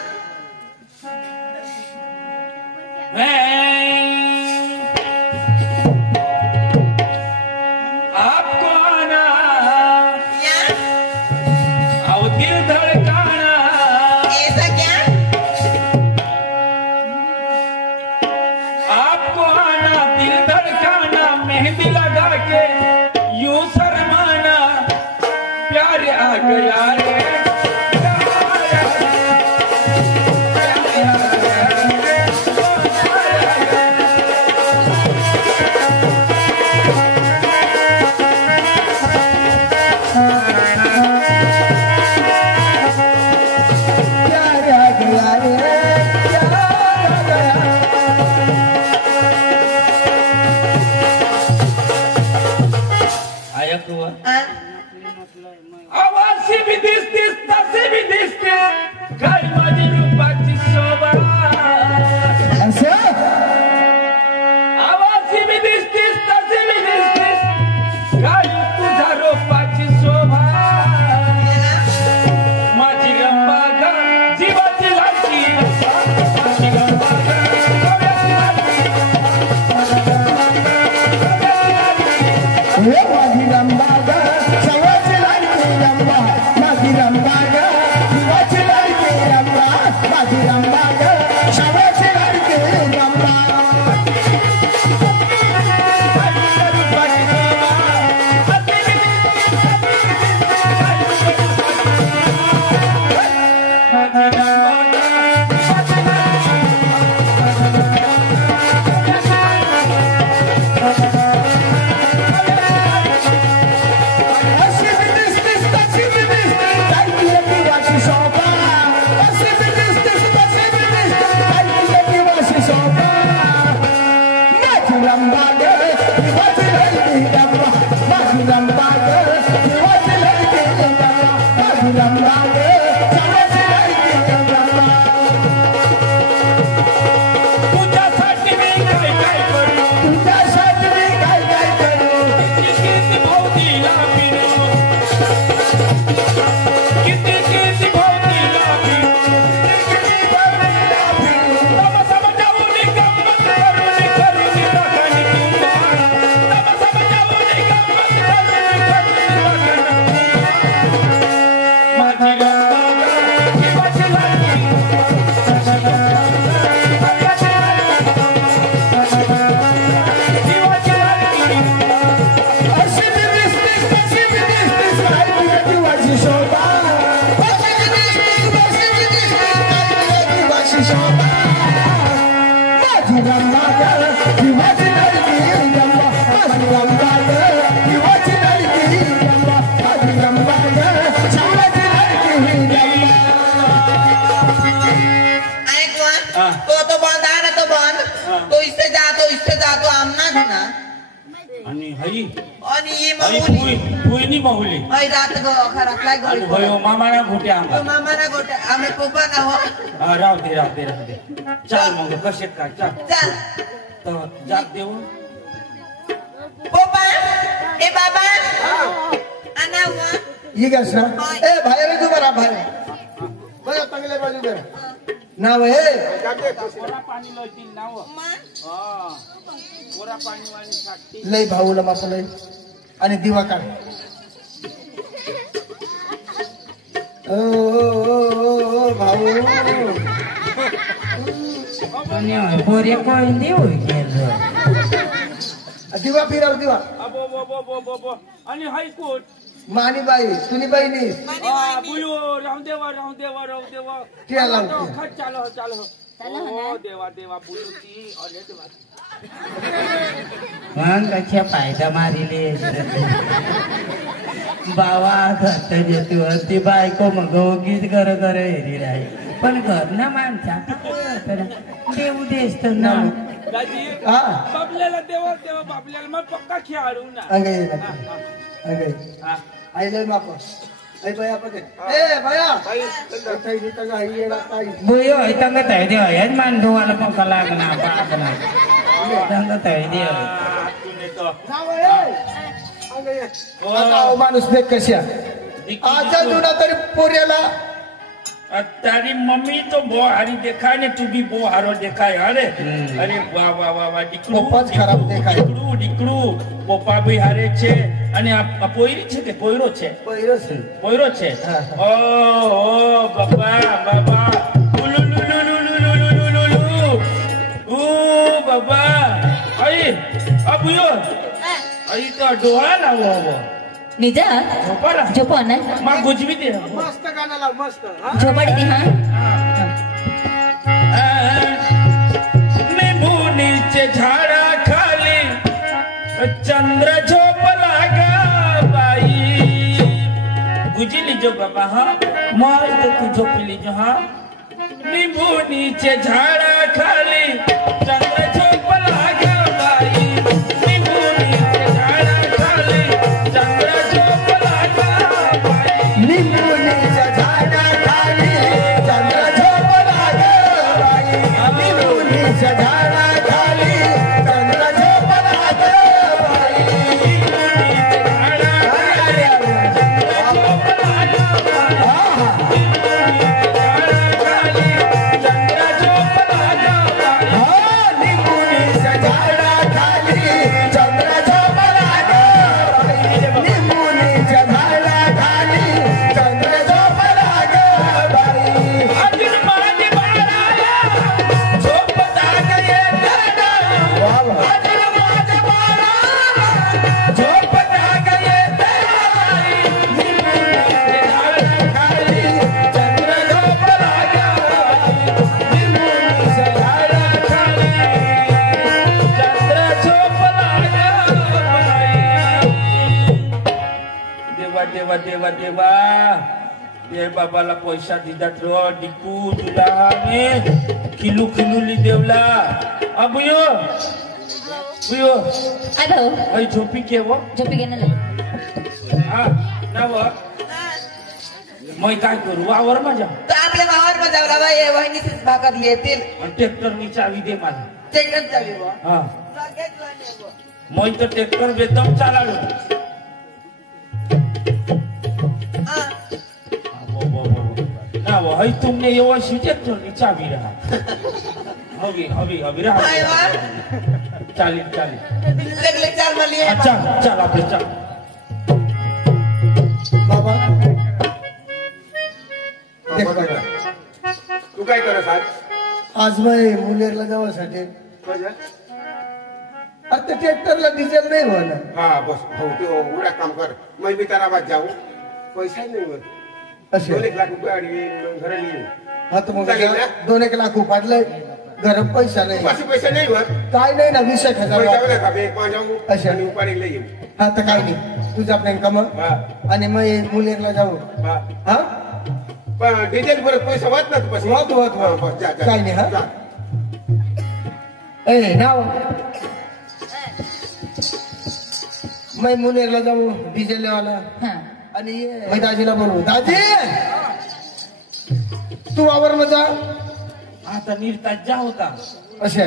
आपको आना आओ दिल धड़काना ऐसा क्या आपको आना दिल धड़काना मेहंदी लगा के यूं शर्माना प्यार आ गया रे आवासी भी दिसतीस तसे भी दिसतीस काय माझी रूपाची शोभा आवासी भी दिसतीस तसे भी दिसतीस काय तुझ्या रूपाची शोभा माझी रंबा गा जीवाची लाची माझी रंबा गा डोळ्याची लाची माझी रंबा गा सवाची लायकी रंबा माझी रंबा गा जीवाची लायकी रंबा माझी रंबा गा सवाची लायकी रंबा तुझ्यासाठी मी काय काय करू तुझ्यासाठी मी काय काय करू किती भोवतीला फिरू किती भोवतीला फिरू तमाशा जाऊनी गंमत करूनी टाकानी तुम्हा तमाशा जाऊनी गंमत करूनी टाकानी माझी रंबा जीवाची लायकी जीवाची लायकी अशी बी दिसतीस तशी बी दिसतीस आणि ये आणि माऊली भुईनी माऊली आई रात गो खरातलाय आणि घरी भयो मामाना घोटे आंबा मामाना गोटे आम्ही पोपा ना हो हा राहू दे चाल मग कसे काय चाल चल तर जाग देऊ पोपा ए बाबा आना हुआ ये क्या सर ए बाहेर तू बरा बाहेर बघा चांगल्या बाजू बरा नाव आहे पाणी लोटील नाव हा गोरा पाणी वाणी साठती लय भाऊला मापलय आणि दिवा काढ ओ भाऊ आणि पोरे कोण देऊ दिवा फिरव दिवा अबो आणि हायकोर्ट मानीबाई तुनी बहिणी बुयो राहून देवा क्या लावते? खत चालो हो देवा बुलूची अरे देवा मग कशा फायदा मारिले बावा खत देतो ती बायको मग गीत कर हेरी राही पण घर ना माणसा देऊ देस तर ना दादी हा बाबल्याला देवा बाबल्याला मग पक्का खेळाडू ना अंगे हा आई लय माप आई बया पके ए बया काही नित गाई येला काही बुयो तंग तय दे हेन मान दोवाला पंखा लागना पाकना तंग तय दे तूने तो जाव अंगे आता माणूस देख कशा आजा जुना तरी पोऱ्याला तारी मम्मी तो बो हारी देखा ने तू भी बो हारो देखा है अरे वाह डिकड़ू पप्पाच खराब देखाય डिकड़ू पप्पा भी हारे छे અને આ પોયરી છે કે પોયરો છે પોયરો છે ઓ બાબા ઓ બાબા આઈ અબુયો આઈ તો ડોહા લાવો આવો निजा झोपा ना मां गुजवी दे मस्त गाणं लाव मस्त झोपाडी ती हा निंबूनीचे झाडा खाली चंद्र झोपला गा बाई गुजली जो बाबा हा मस्त तू झोपली जो हा निंबूनीचे झाडा खाली चंद्र झोपला गा बाई निंबूनीचे झाडा खाली चंद्र झोपला गा बाई निंबुनीच्या झाडाखाली चंद्र झोपला ग बाई निंबुनीच्या झाडाखाली चंद्र झोपला ग बाई निंबुनीच्या झाडाखाली चंद्र झोपला ग बाई निंबुनीच्या झाडाखाली चंद्र झोपला ग बाई अजून माझी बाळाला झोपता गये वा वा अजून माझ्या बाळाला झोपता गये खाली चंद्र झोपला ग निंबुनीच्या झाडाखाली चंद्र झोपला देवा देव बाबाला पैसा दिदात रो डिकू तुला आम्ही खिलू देवला अबुयो बुयो आय भाऊ आई झोपी केव झोपी गेला हा नाव मै काय करू वावर माझ्या तो आपल्या मावावर बजावला बा ये वहिनीचीच भाकर येतील आणि ट्रॅक्टरनी चावी दे माझा चेकन चालू बा हा बघितलं नाही बा. मै तर ट्रॅक्टर बेदम चालालो हा. ना वो हई तुमने ये वो ट्रॅक्टरनी चावी रहा हवी काय रहा वा चालील लगले चाल मला ये. चल आपले चल बाबा देख बाबा तू काय करत आज आज मी मुलेरला जावासाठी माझ्या आता ट्रॅक्टरला डिझेल नाही हो ना हा बस हो तो उडा काम कर मैं भी तारा बात जाऊ पैसा नाही होत असे 2 लाख रुपये अडवी घरी येईल हा तर मग चालेल ना? 2-1 लाख उपाडले घरात पैसा नाही पाचशे पैसे नाही होत काय नाही ना 20,000 पैसा बरं का एक माझ्या अच्छा. आणि उपाडीला येईल आता काय नाही तुझा आपल्या कम हा आणि मग मुलेरला जाऊ हा हा पण डिझेल परत पैसा वाट ना तू पैसे वाद बस, जा, जा. काय नाही हा जा. ए नाव मैं मुनेरला जाऊ डीजे लेवाला हा आणि मैं दाजीला बोलू दाजी तू वावर मध्ये जा आता निर्ताज जा होता अशा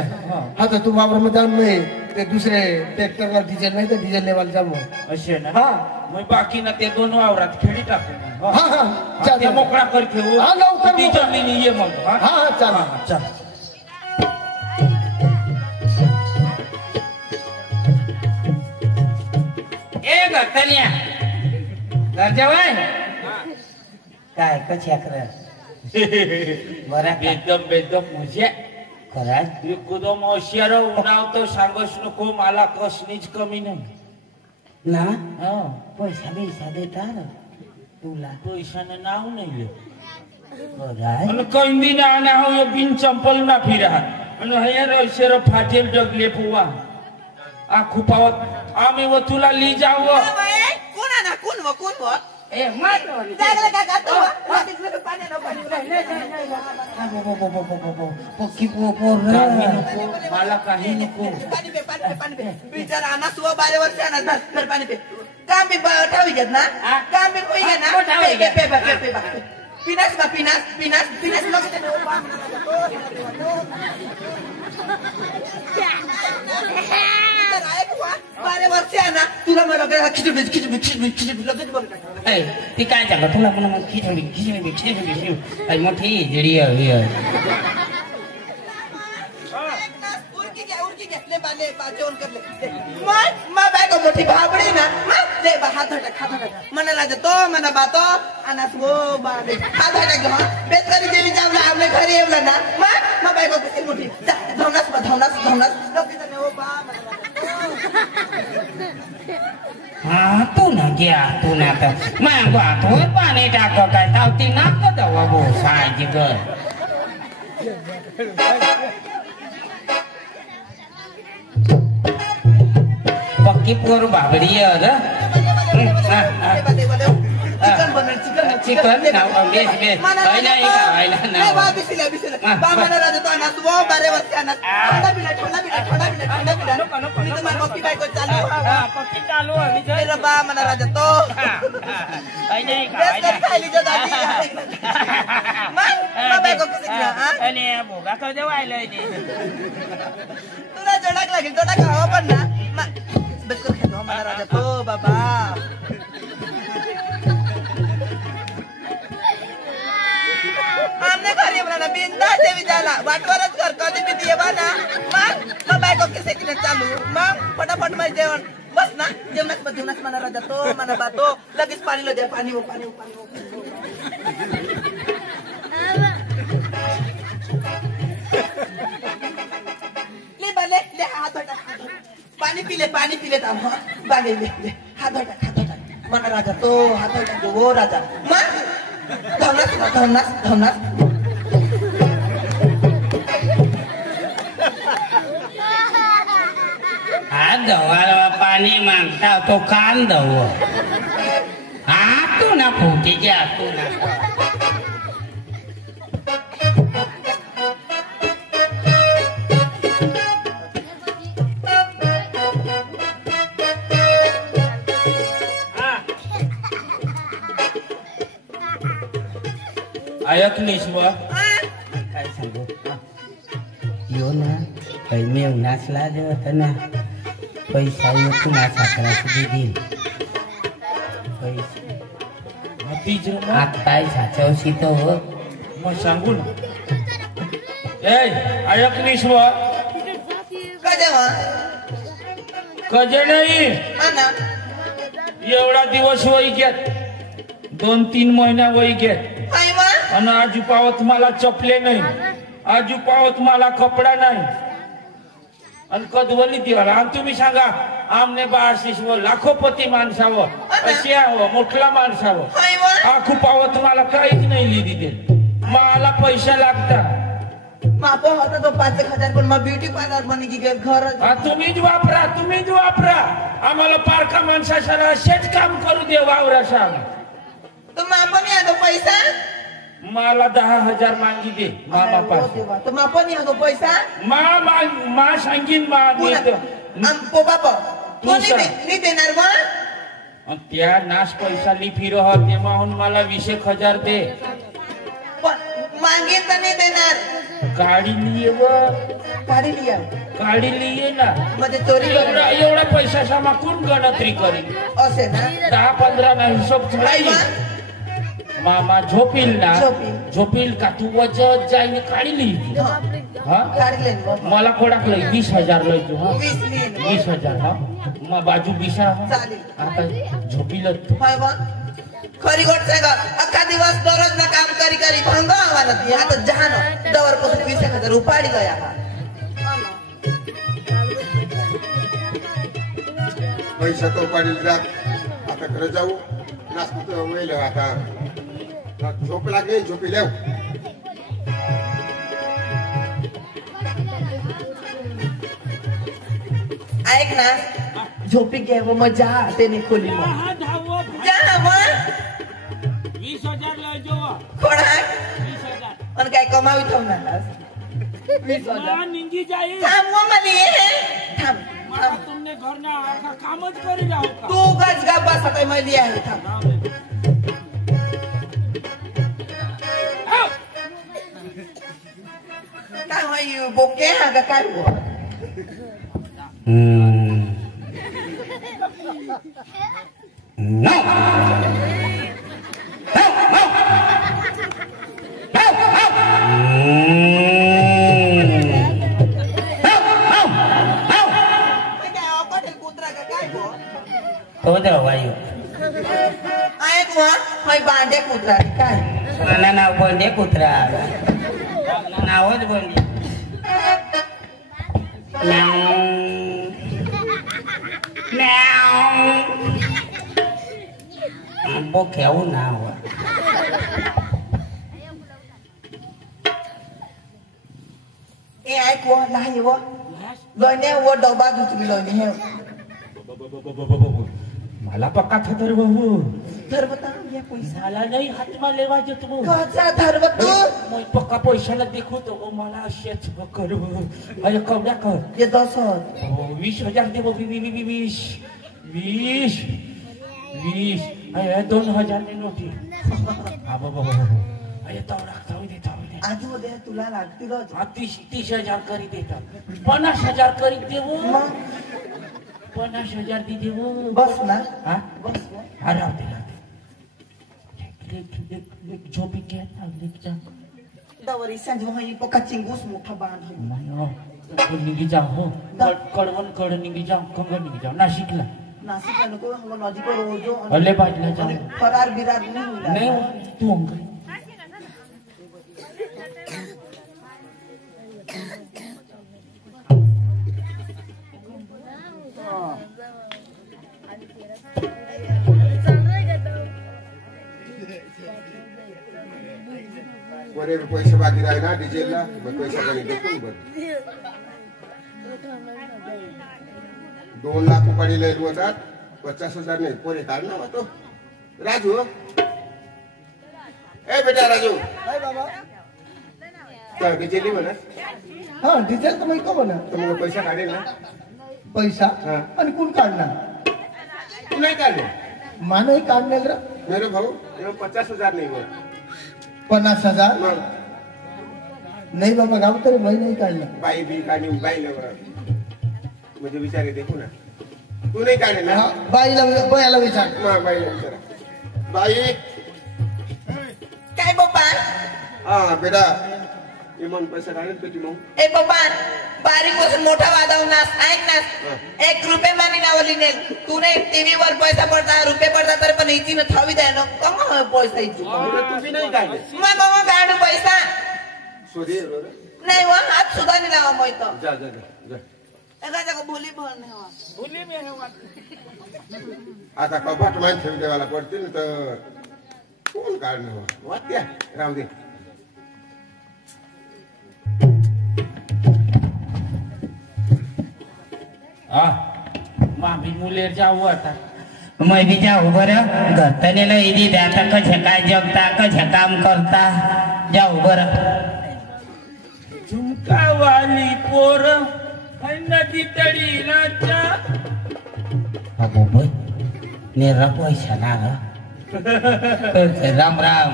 हा तर तू वावर मध्ये जा मी ते दुसरे ट्रॅक्टरला डिझेल नाही तर डिझेल लेवाला जा मग असे ना हा मग बाकी ना ते 2 वावरात खेळी टाकू हा हा ते चाल मोकळा कर ठेवू हा, लवकर ती मोकळा. जमिनी ये मग हा हा चाल चल ए गतन्या गरजवाय काय कशी अकरा बरा बेदम मुझे खरा एकदम होशियार उन्हाव तो सांगच नको मला कसलीच कमी नाही ना हा पैसा बिसा देता तुला पैशानं नाव नाही बराय आणि कंदी ना आना हो यो बिन चंपल ना फिरा आणि हयार शेर फाटेल जगले पुवा आ खुपावत आम्ही व तुला ली जाव कोण ना कोण ए मार जागले काका तू तिकडे पाणी पक्की पोर काही नको मला काही नको पाणी पे बिचारा आना सुवा 12 वर्ष आना धर पाणी पे काम भी ठावी घेत ना काम भी कोई ना पे पिनास लोग बारे वर्ष ना तुला मला खिचडी लगेच बरं ती काय झालं तुला पण मग खिचडी मोठी जडी उरकी घेतले बाले जेवण करले मा बायको मोठी भाबडी ना दे बा हात हटा मना राजा तो मना बातो अनास वो बाले हात हटा घेऊ बेत करी देवी जावला आपले घरी येवला ना मा बायको किती मोठी धवनास लोकीचा नेओ बा हा तू ना घ्या तू ना तर मग हातवर पाणी टाक काय तावती नाक दवा बो सायची गर पक्की पोर बाबडी चिकन बनल चिकन व्हायला ना बा मला राजा तो अनास वो बारे वर्ष अनास थोडा मी तुम्हाला मोठी बायको चालू मेरा बा मला राजा तो खायली जो दादी मा बायको किती भोगा कधी व्हायला तुला जोडाक लागेल जोडा खावा पण ना बेकर खेळतो मला राजा तो बाबा आमने घरी म्हणा बिंदा देवी जाला वाटवरच घर कधी मी देवा ना मग बायको किसे किने चालू मग फटाफट माझे जेवण बस ना जेवणाच म्हणा राजा तो म्हणा बातो लगेच पाणी लो दे पाणी ले हात हटा पाणी पिले थांब बाले ले हात हटा म्हणा राजा तो हात हटा वो राजा मग धवनास हा दवा पाणी मागता तो कान दव हा तू ना फुटी जा तू ना आयक निसवा काय सांगू यो ना काही मेव नाचला देवत ना पैसा येऊ पुन्हा साखराची देईल पैसे तीज काय साचवशी तो हो मग सांगू ना ए आयक निसवा कजे नाही एवढा दिवस वय घेत 2-3 महिना वय घेत आणि आजू पावत मला चपले नाही आजू पावत मला कपडा नाही आणि कधवली दिवाला आणि तुम्ही सांगा आमने 1200 लाखोपती माणसावं अशी हवं मोठला माणसावं आखू पावत मला काहीच नाही लिहिली दे मला पैसा लागता माप होता तो 5,000 पण मग ब्युटी पार्लर म्हणे की घर तुम्हीच वापरा आम्हाला पारखा माणसाला असेच काम करू दे वावरा सांग तो माप नाही तो पैसा मला 10,000 मागी दे मामा पास तो माप नाही तो पैसा मा सांगीन मा पो बाप कोणी नाही देणार मग त्या नाश पैसा ली फिरो तेव्हा मला 20,000 दे. मागेन तर नाही देणार. गाडी लिये व गाडी लिये ना म्हणजे चोरी एवढा पैसा सामा कोण गणतरी करी असे ना 10-15 ना हिशोब मामा झोपील ना झोपील का तू वजत जाईन काढी लिही. मला कोणाक लय 20,000 लय तू. 20,000 हा मग बाजू 20 आता झोपील खरी गोष्ट आहे का. अख्खा दिवस दररोज ना काम करी भंग आम्हाला ती आता जहान दवर पासून 20,000 उपाडी गया. पैसा तो पाडील जात. आता खरं जाऊ नाचतो वेळ आता झोप लागेल झोपी लेव. ऐक ना झोपी घे मग जा त्याने खोली मग जा मग 20,000 लय जेव्हा कोणा 20,000 पण काय कमावी ठेवणार 20,000 निंगी जाईल. थांब मग मला थांब तुमने घर ना कामच करी जाऊ का तू गज गा बस आता मली आहे. थांब काय होय बोके हा का काय हो No! तो वायू ऐक मग बांडे कुत्रा काय मला नाव बंडे कुत्रा नावच बंडे बोक्याऊ नाव ए ऐक वो नाही वो लोणे वो डबा दुसरी लोणे हे मला पक्का थर बहू धरवता या पैसा मला नाही हातमा लेवायचे तू कसा धरवतो मग पक्का पैशाला देखवतो मला असेच कर अरे कवड्या कर ये 10 20,000 दे 20 अरे 2,000 ने नोटी हा बाबा अरे तेवढा जाऊ दे आज उद्या तुला लागतील 30,000 करी देतात 50,000 करी देऊ 50,000 दी देऊ बस ना हा बस अरे झोपी घ्या दवरी संज वही पक्का चिंगूस मोठा बांध निघी जाऊ हो कडवण कड निघी जाऊ कंग निघी जाऊ नाशिकला नाशिक नको हम नदी को रोजो अले बाजला जाऊ फरार बिरार नाही तू अंग बरे पैसे बाकी राहे ना डिझेलला मग पैसा कमी देतो बर 2 लाख रुपये लय होतात 50,000 नाही पोरे काढ ना तो राजू ए बेटा राजू काय बाबा तर डिझेल म्हणा हा डिझेल तर मी को म्हणा तर मग पैसा काढेल ना पैसा हा. आणि कोण काढणार तू नाही काढले मानही काढणार रे मेरे भाऊ 50,000 नाही वर 50,000 मग नाही बाबा गाव तरी मी नाही काढलं बाई बी काढली बाईला म्हणजे विचारे देखू ना तू नाही काढले ना हा, बाईला विचार मग बाईला विचारा बाई काय बाबा हा बेटा इमान पैसा काढेल तुझी मग ए बाबा बारीक पासून मोठा वादाव नास ऐक ना 1 रुपये मानी नावली ने तू नाही टीव्ही वर पैसा पडता रुपये पडता तर पण इची न थावी द्या ना कम पैसा इची तुम्ही नाही काढले मग मग काढू पैसा सोरी नाही वा हात सुद्धा नाही लावा मोयतो जा जा जा एका जागा बोली भर नाही वा बोली मी हे आता कपाट मान ठेवू देवाला पडतील तर कोण काढणं वाट द्या राहू दे मामी मुलेर जाऊ आता मैं भी जाऊ बरं घरतलेला इदी आता कशा काय जगता कशा काम करता जाऊ बरं झुमका वाली पोर नदी तळी नाचा बाबू भाई नेरा पैसा ना राम राम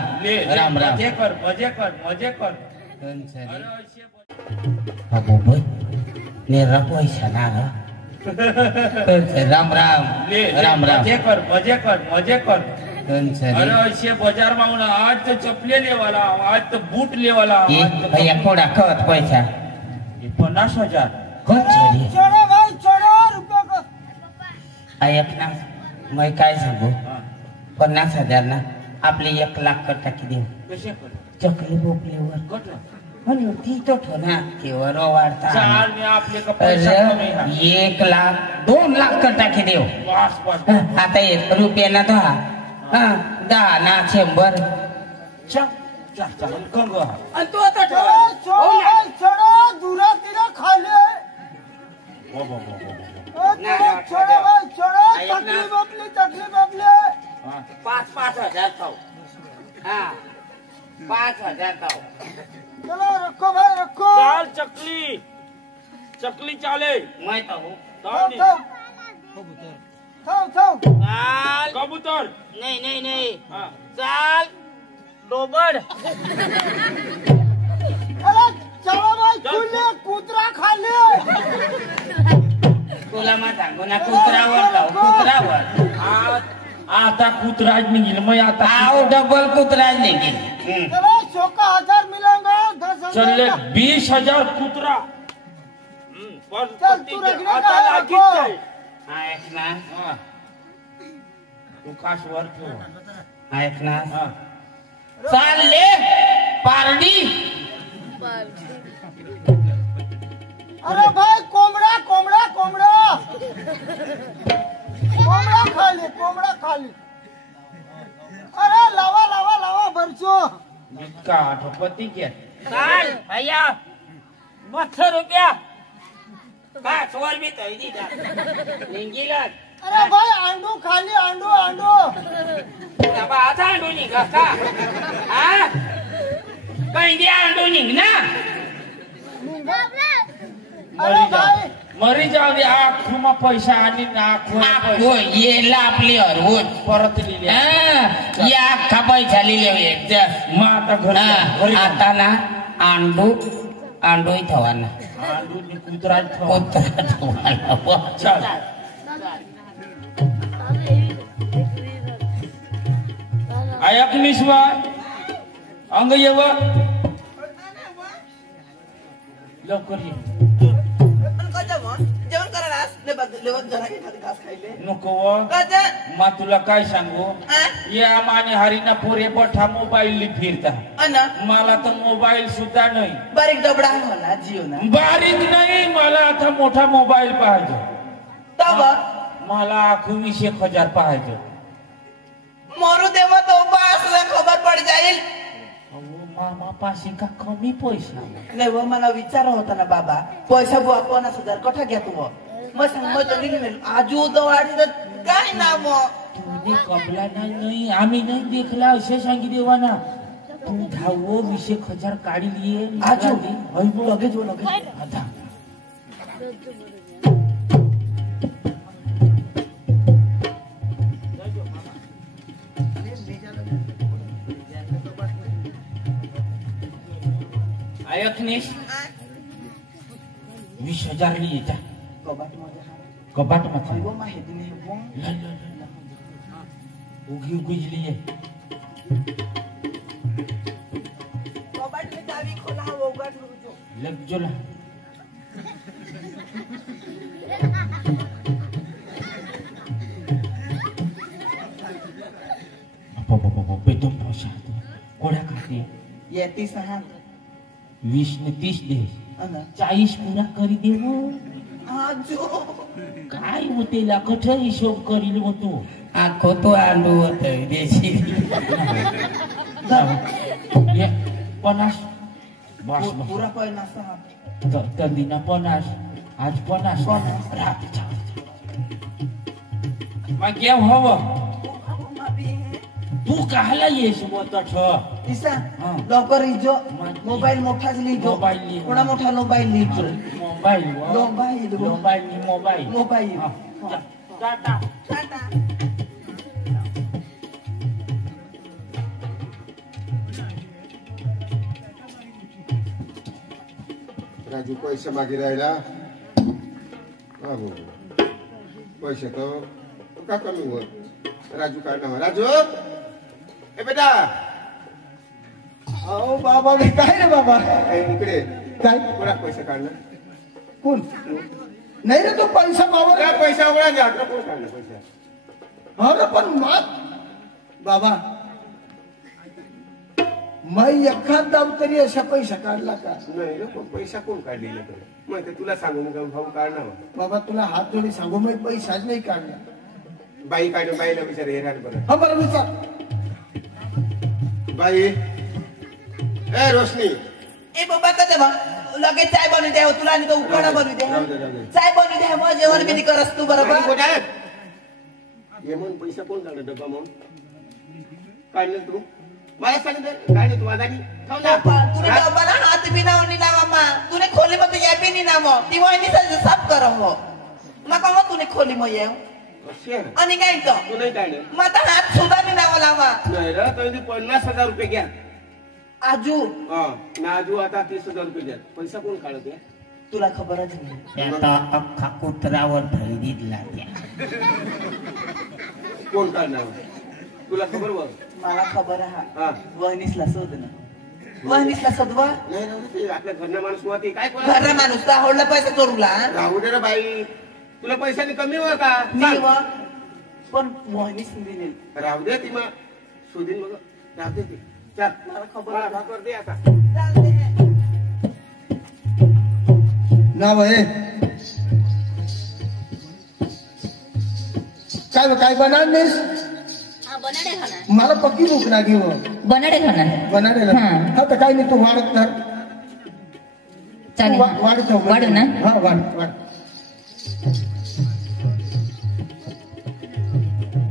राम राम मजे कर मजे कर मजे कर बाबू भाई नेरा पैसा ना राम राम राम राम मजे कर मजे कर मजे कर अरे ऐसे बाजार में आज तो चपले ले वाला आज तो बूट ले वाला भैया कोड़ा कत पैसा 50,000 हो चली छोड़ो भाई छोड़ो रुपये को ऐक ना मैं काय सांगू 50,000 ना आपले 1 लाख कर टाकी देऊ कसे कर चकली बोपलीवर कटलं म्हणून ती तो ठोना केवर वाढता चार में आपले का पैसा कमी है 1 लाख 2 लाख कर टाकी देऊ बस बस आता 1 रुपयाना 10 ना 100 चल चल चल कंगो आणि तू आता छोड़ो छोड़ो दूरा तीरा खाले वो छोड़ो भाई छोड़ो तकलीफ अपली 5,000 खाऊ 5,000 खाऊ चलो रखो भाई रखो चाल चकली चाले मैं तो थाव चाल कबूतर नहीं हाँ चाल डोबड़ अरे चलो भाई खुले कुतरा खाले तुला मग सांगू ना कुत्रावर आता कुतराज निघेल मग आता डबल कुत्राज निघेल चलो 1,000 मिलेंगे 10,000 चलले 20,000 कुतरा चल तू रखने का है रखो ऐक ना तू खास वर ठेव ऐक ना चालले पारडी अरे भाई कोंबड़ा खाली अरे लावा बरचो इतका आठवपती घ्या चाल भैया 200 रुपया 5 वर भी तरी दीदा निघिला अरे भाई आंडू खाली आंडू बाबा आता अंडू निघा का काही अंडू निघ ना अरे भाई मरी जाऊ दे आखूमा पैसा आणि नाखू ये लापली हरवून परत लिहिले या अख्खा पैसा लिहिले मग आता घरी आता ना अंडू ठेवाना कुत्रा ठेवाना चल ऐक निशवा अंग येव लवकर ये जेवण करायलास लेवत जरा एखादी घास खायले नको कजा मा तुला काय सांगू या माने हरीना पोरे बठा मोबाईल फिरता अना मला तर मोबाईल सुद्धा नाही बारीक डबडा आहे मला जिओ ना बारीक नाही मला आता मोठा मोबाईल पाहिजे तब मला 21,000 पाहिजे मोरू देवा तो बास खबर पड जाईल मामा पाशी का कमी पैसा नाही व मला विचार होता ना बाबा पैसा बुवा 50,000 कठा घ्या तू मग सांग मग तरी आजू दवाडी तर काय ना मग तुझे कपला नाही आम्ही नाही देखला असे सांगी देवा ना तू 20,000 काढी लिए आजू लगेच आता ऐकनीस 20,000 लिए जा कबाट मध्ये वो माहिती नाही उगी लिए कबाट में चाबी खोला वो उगट रुजो लग जोला बेतून पैसा कोड्या खाते ये 30 20 ने 30 दे 40 पुरा करी देव आजो काय होते ला कठ हिशोब करील होतो आखो तो अंडू होत देशी 50 बस पुरा पैना सहा तंदीना 50 आज 50 राहते मग घ्या हवं तू काहला येस बोतठ ईसा लवकर लिजो मोबाईल मोठाच लिजो कोणा मोठा mobile Lijo mobile mobile mobile mobile Tata Tata. Raju पैसे मागे राहिला पैसे तो का कमी होत राजू काढणार राजू ए बेटा अहो बाबा मी काय रे बाबा इकडे काय कोणा पैसे काढणार कोण नाही रे तो पैसा मावर काय पैसा उघडा द्या कोण काढणार पैसा अरे पण मात बाबा मैं एखादा तरी असा पैसा काढला का नाही रे पण पैसा कोण काढलेला मग ते तुला सांगून का भाऊ काढणार बाबा तुला हात जोडी सांगू मी पैसाच नाही काढला बाई काढून बाईला विचार येणार बरं हा बरं विचार बाई ए रोशनी ए बाबा कधी मग लगेच चाय बनवू द्या तुला आणि तो उकडा बनवू द्या राहू दे, राहू दे. चाय बनवू द्या मग जेवण कधी करस तू बरोबर ये म्हणून पैसा कोण काढणार डब्बा म्हणून काढलं तू मला सांगितलं काढलं तू माझानी तूने डब्बाला हात भी ना नहीं ना मामा तूने खोली मत ये भी नहीं ना मो ती वहिनी से सब करो मो मका मो तूने खोली मो ये आणि काय तो तू नाही काढलं मत हात सुद्धा नाही ना मला मा नाही रे तर 50,000 रुपये घ्या आजू नाजू आता 30,000 रुपये द्या पैसा कोण काढत आहे तुला खबरच नाही त्याचा अख्खा कुत्रावर फैदीतला त्या कोण काढणार तुला खबर बघ मला खबर हा. हा वहिनीसला शोध ना वहिनीसला शोधवा नाही राहू दे, ते आपल्या घरना माणूस होती काय कोण घरला माणूस तर आवडला पैसा चोरूला राहू दे रे बाई तुला पैशाने कमी हो का नाही व. पण वहिनीस दिली राहू दे ती मग शोधीन मग राहू दे ती चल मला खबर मला भाकर दे आता नाव आहे काय बनाड नाहीस बनाडे खाना मला पक्की भूक लागी हो बनाडे खाना बनाडेला हा. हा तर काय नाही तू वाढत धर चालेल वाढत वाढू ना हा वाढ वाढ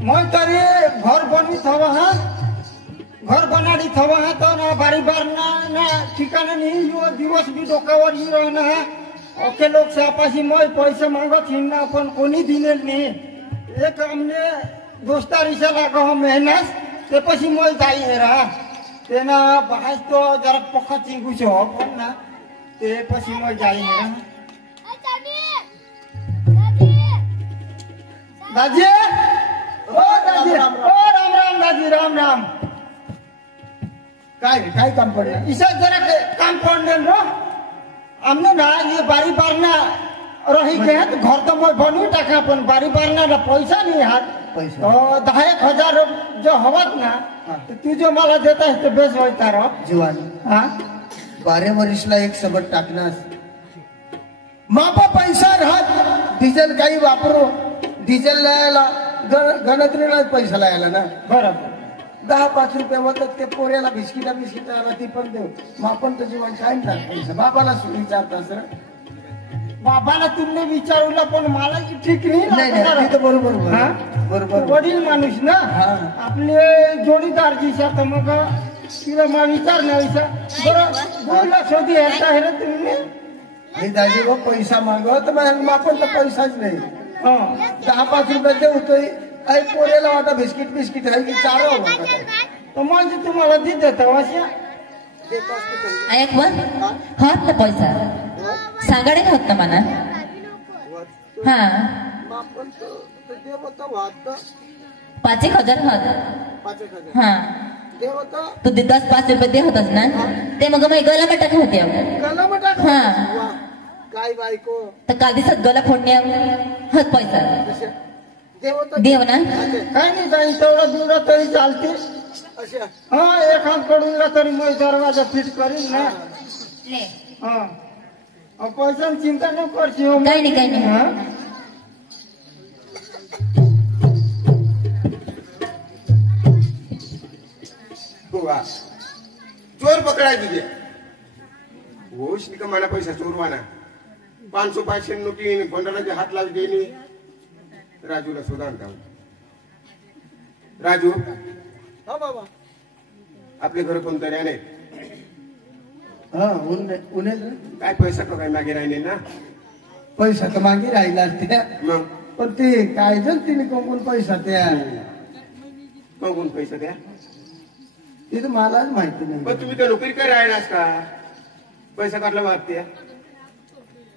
मैं तरी घर बनी थवा हा घर बनाडी थवा हा तो ना बारी बार ना ठिकाना नहीं यो दिवस भी डोकावर ही रहना है ओके लोग से आपासी मैं पैसे मांगत हिंडना अपन कोनी दिने नहीं एक हमने दोस्तारी से लागो हम मेहनत ते पसी मैं जाई हेरा तेना बाहर तो जरा पक्का चिंगू छो पण ना ते पसी मैं जाई हेरा दादी ओ दादी ओ राम राम दादी राम राम काय काम पडलं इसे जरा काम पड़ने रो हमने ना ये बारी बारना रही गए तो घर तो मैं बनू टाका अपन बारी बारना ना पैसा नहीं हाथ पैसा तो 10,000 जो हवत ना तो तू जो मला देता है तो बेस होता रहो जीवन हाँ 12 वर्षला एक सबट टाकणार मापा पैसा राहत डिझेल काही वापरू डिझेल लायला गणतरीला पैसा लायला ना बराबर 10-5 रुपये होतात ते पोऱ्याला बिस्किटाला ती पण देऊ मग आपण तर जीवन काय पैसा बाबाला विचारता सर बाबाला तुमने विचारलं पण मला की ठीक नाही नाही नाही ते बरोबर हा? बरोबर वडील माणूस ना हा. आपले जोडीदार दिसा तर मग तिला मा विचारण्या बरं बोलला शोधी येता है ना तुम्ही हे दाजी भाऊ पैसा मागवत मग आपण तर पैसाच नाही हा 10-5 रुपये देऊ तो आई पोऱ्याला वाटा बिस्किट आहे की चारा तर म्हणजे तुम्हाला देत देता अशा ऐक वन हात ना पैसा सांगाडे होत ना मना हा 5,000 होत हा तू 10-5 रुपये दे होतस ना ते मग मी गला मटा होते हा काय बायको तर काल दिसत गला फोडण्या हात पैसा देव ना काही नाही काही तेवढा दिवसा तरी चालते हा एखादकडून तरी मी दरवाजा फिट करीन ना हा पैसा चिंता न करशी हो काही नाही काही नाही हा वा चोर पकडायची ते होश का मला पैसा चोरवाना 500 500 नोटी बंडलाचे हात लावी देणे राजूला सुधान का राजू हा बाबा आपले घर कोणतरी नाही हा उन्हे काय पैसा तो काय मागे राहिले ना पैसा तर मागे राहिला त्या मग पण ते काय जण तिने कोण पैसा द्या कोण पैसा द्या ते तर मलाच माहिती नाही. पण तुम्ही काय नोकरी काय राहिलास का पैसा काढला मागते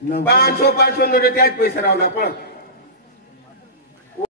500 नोटे त्याच पैसा रावला पण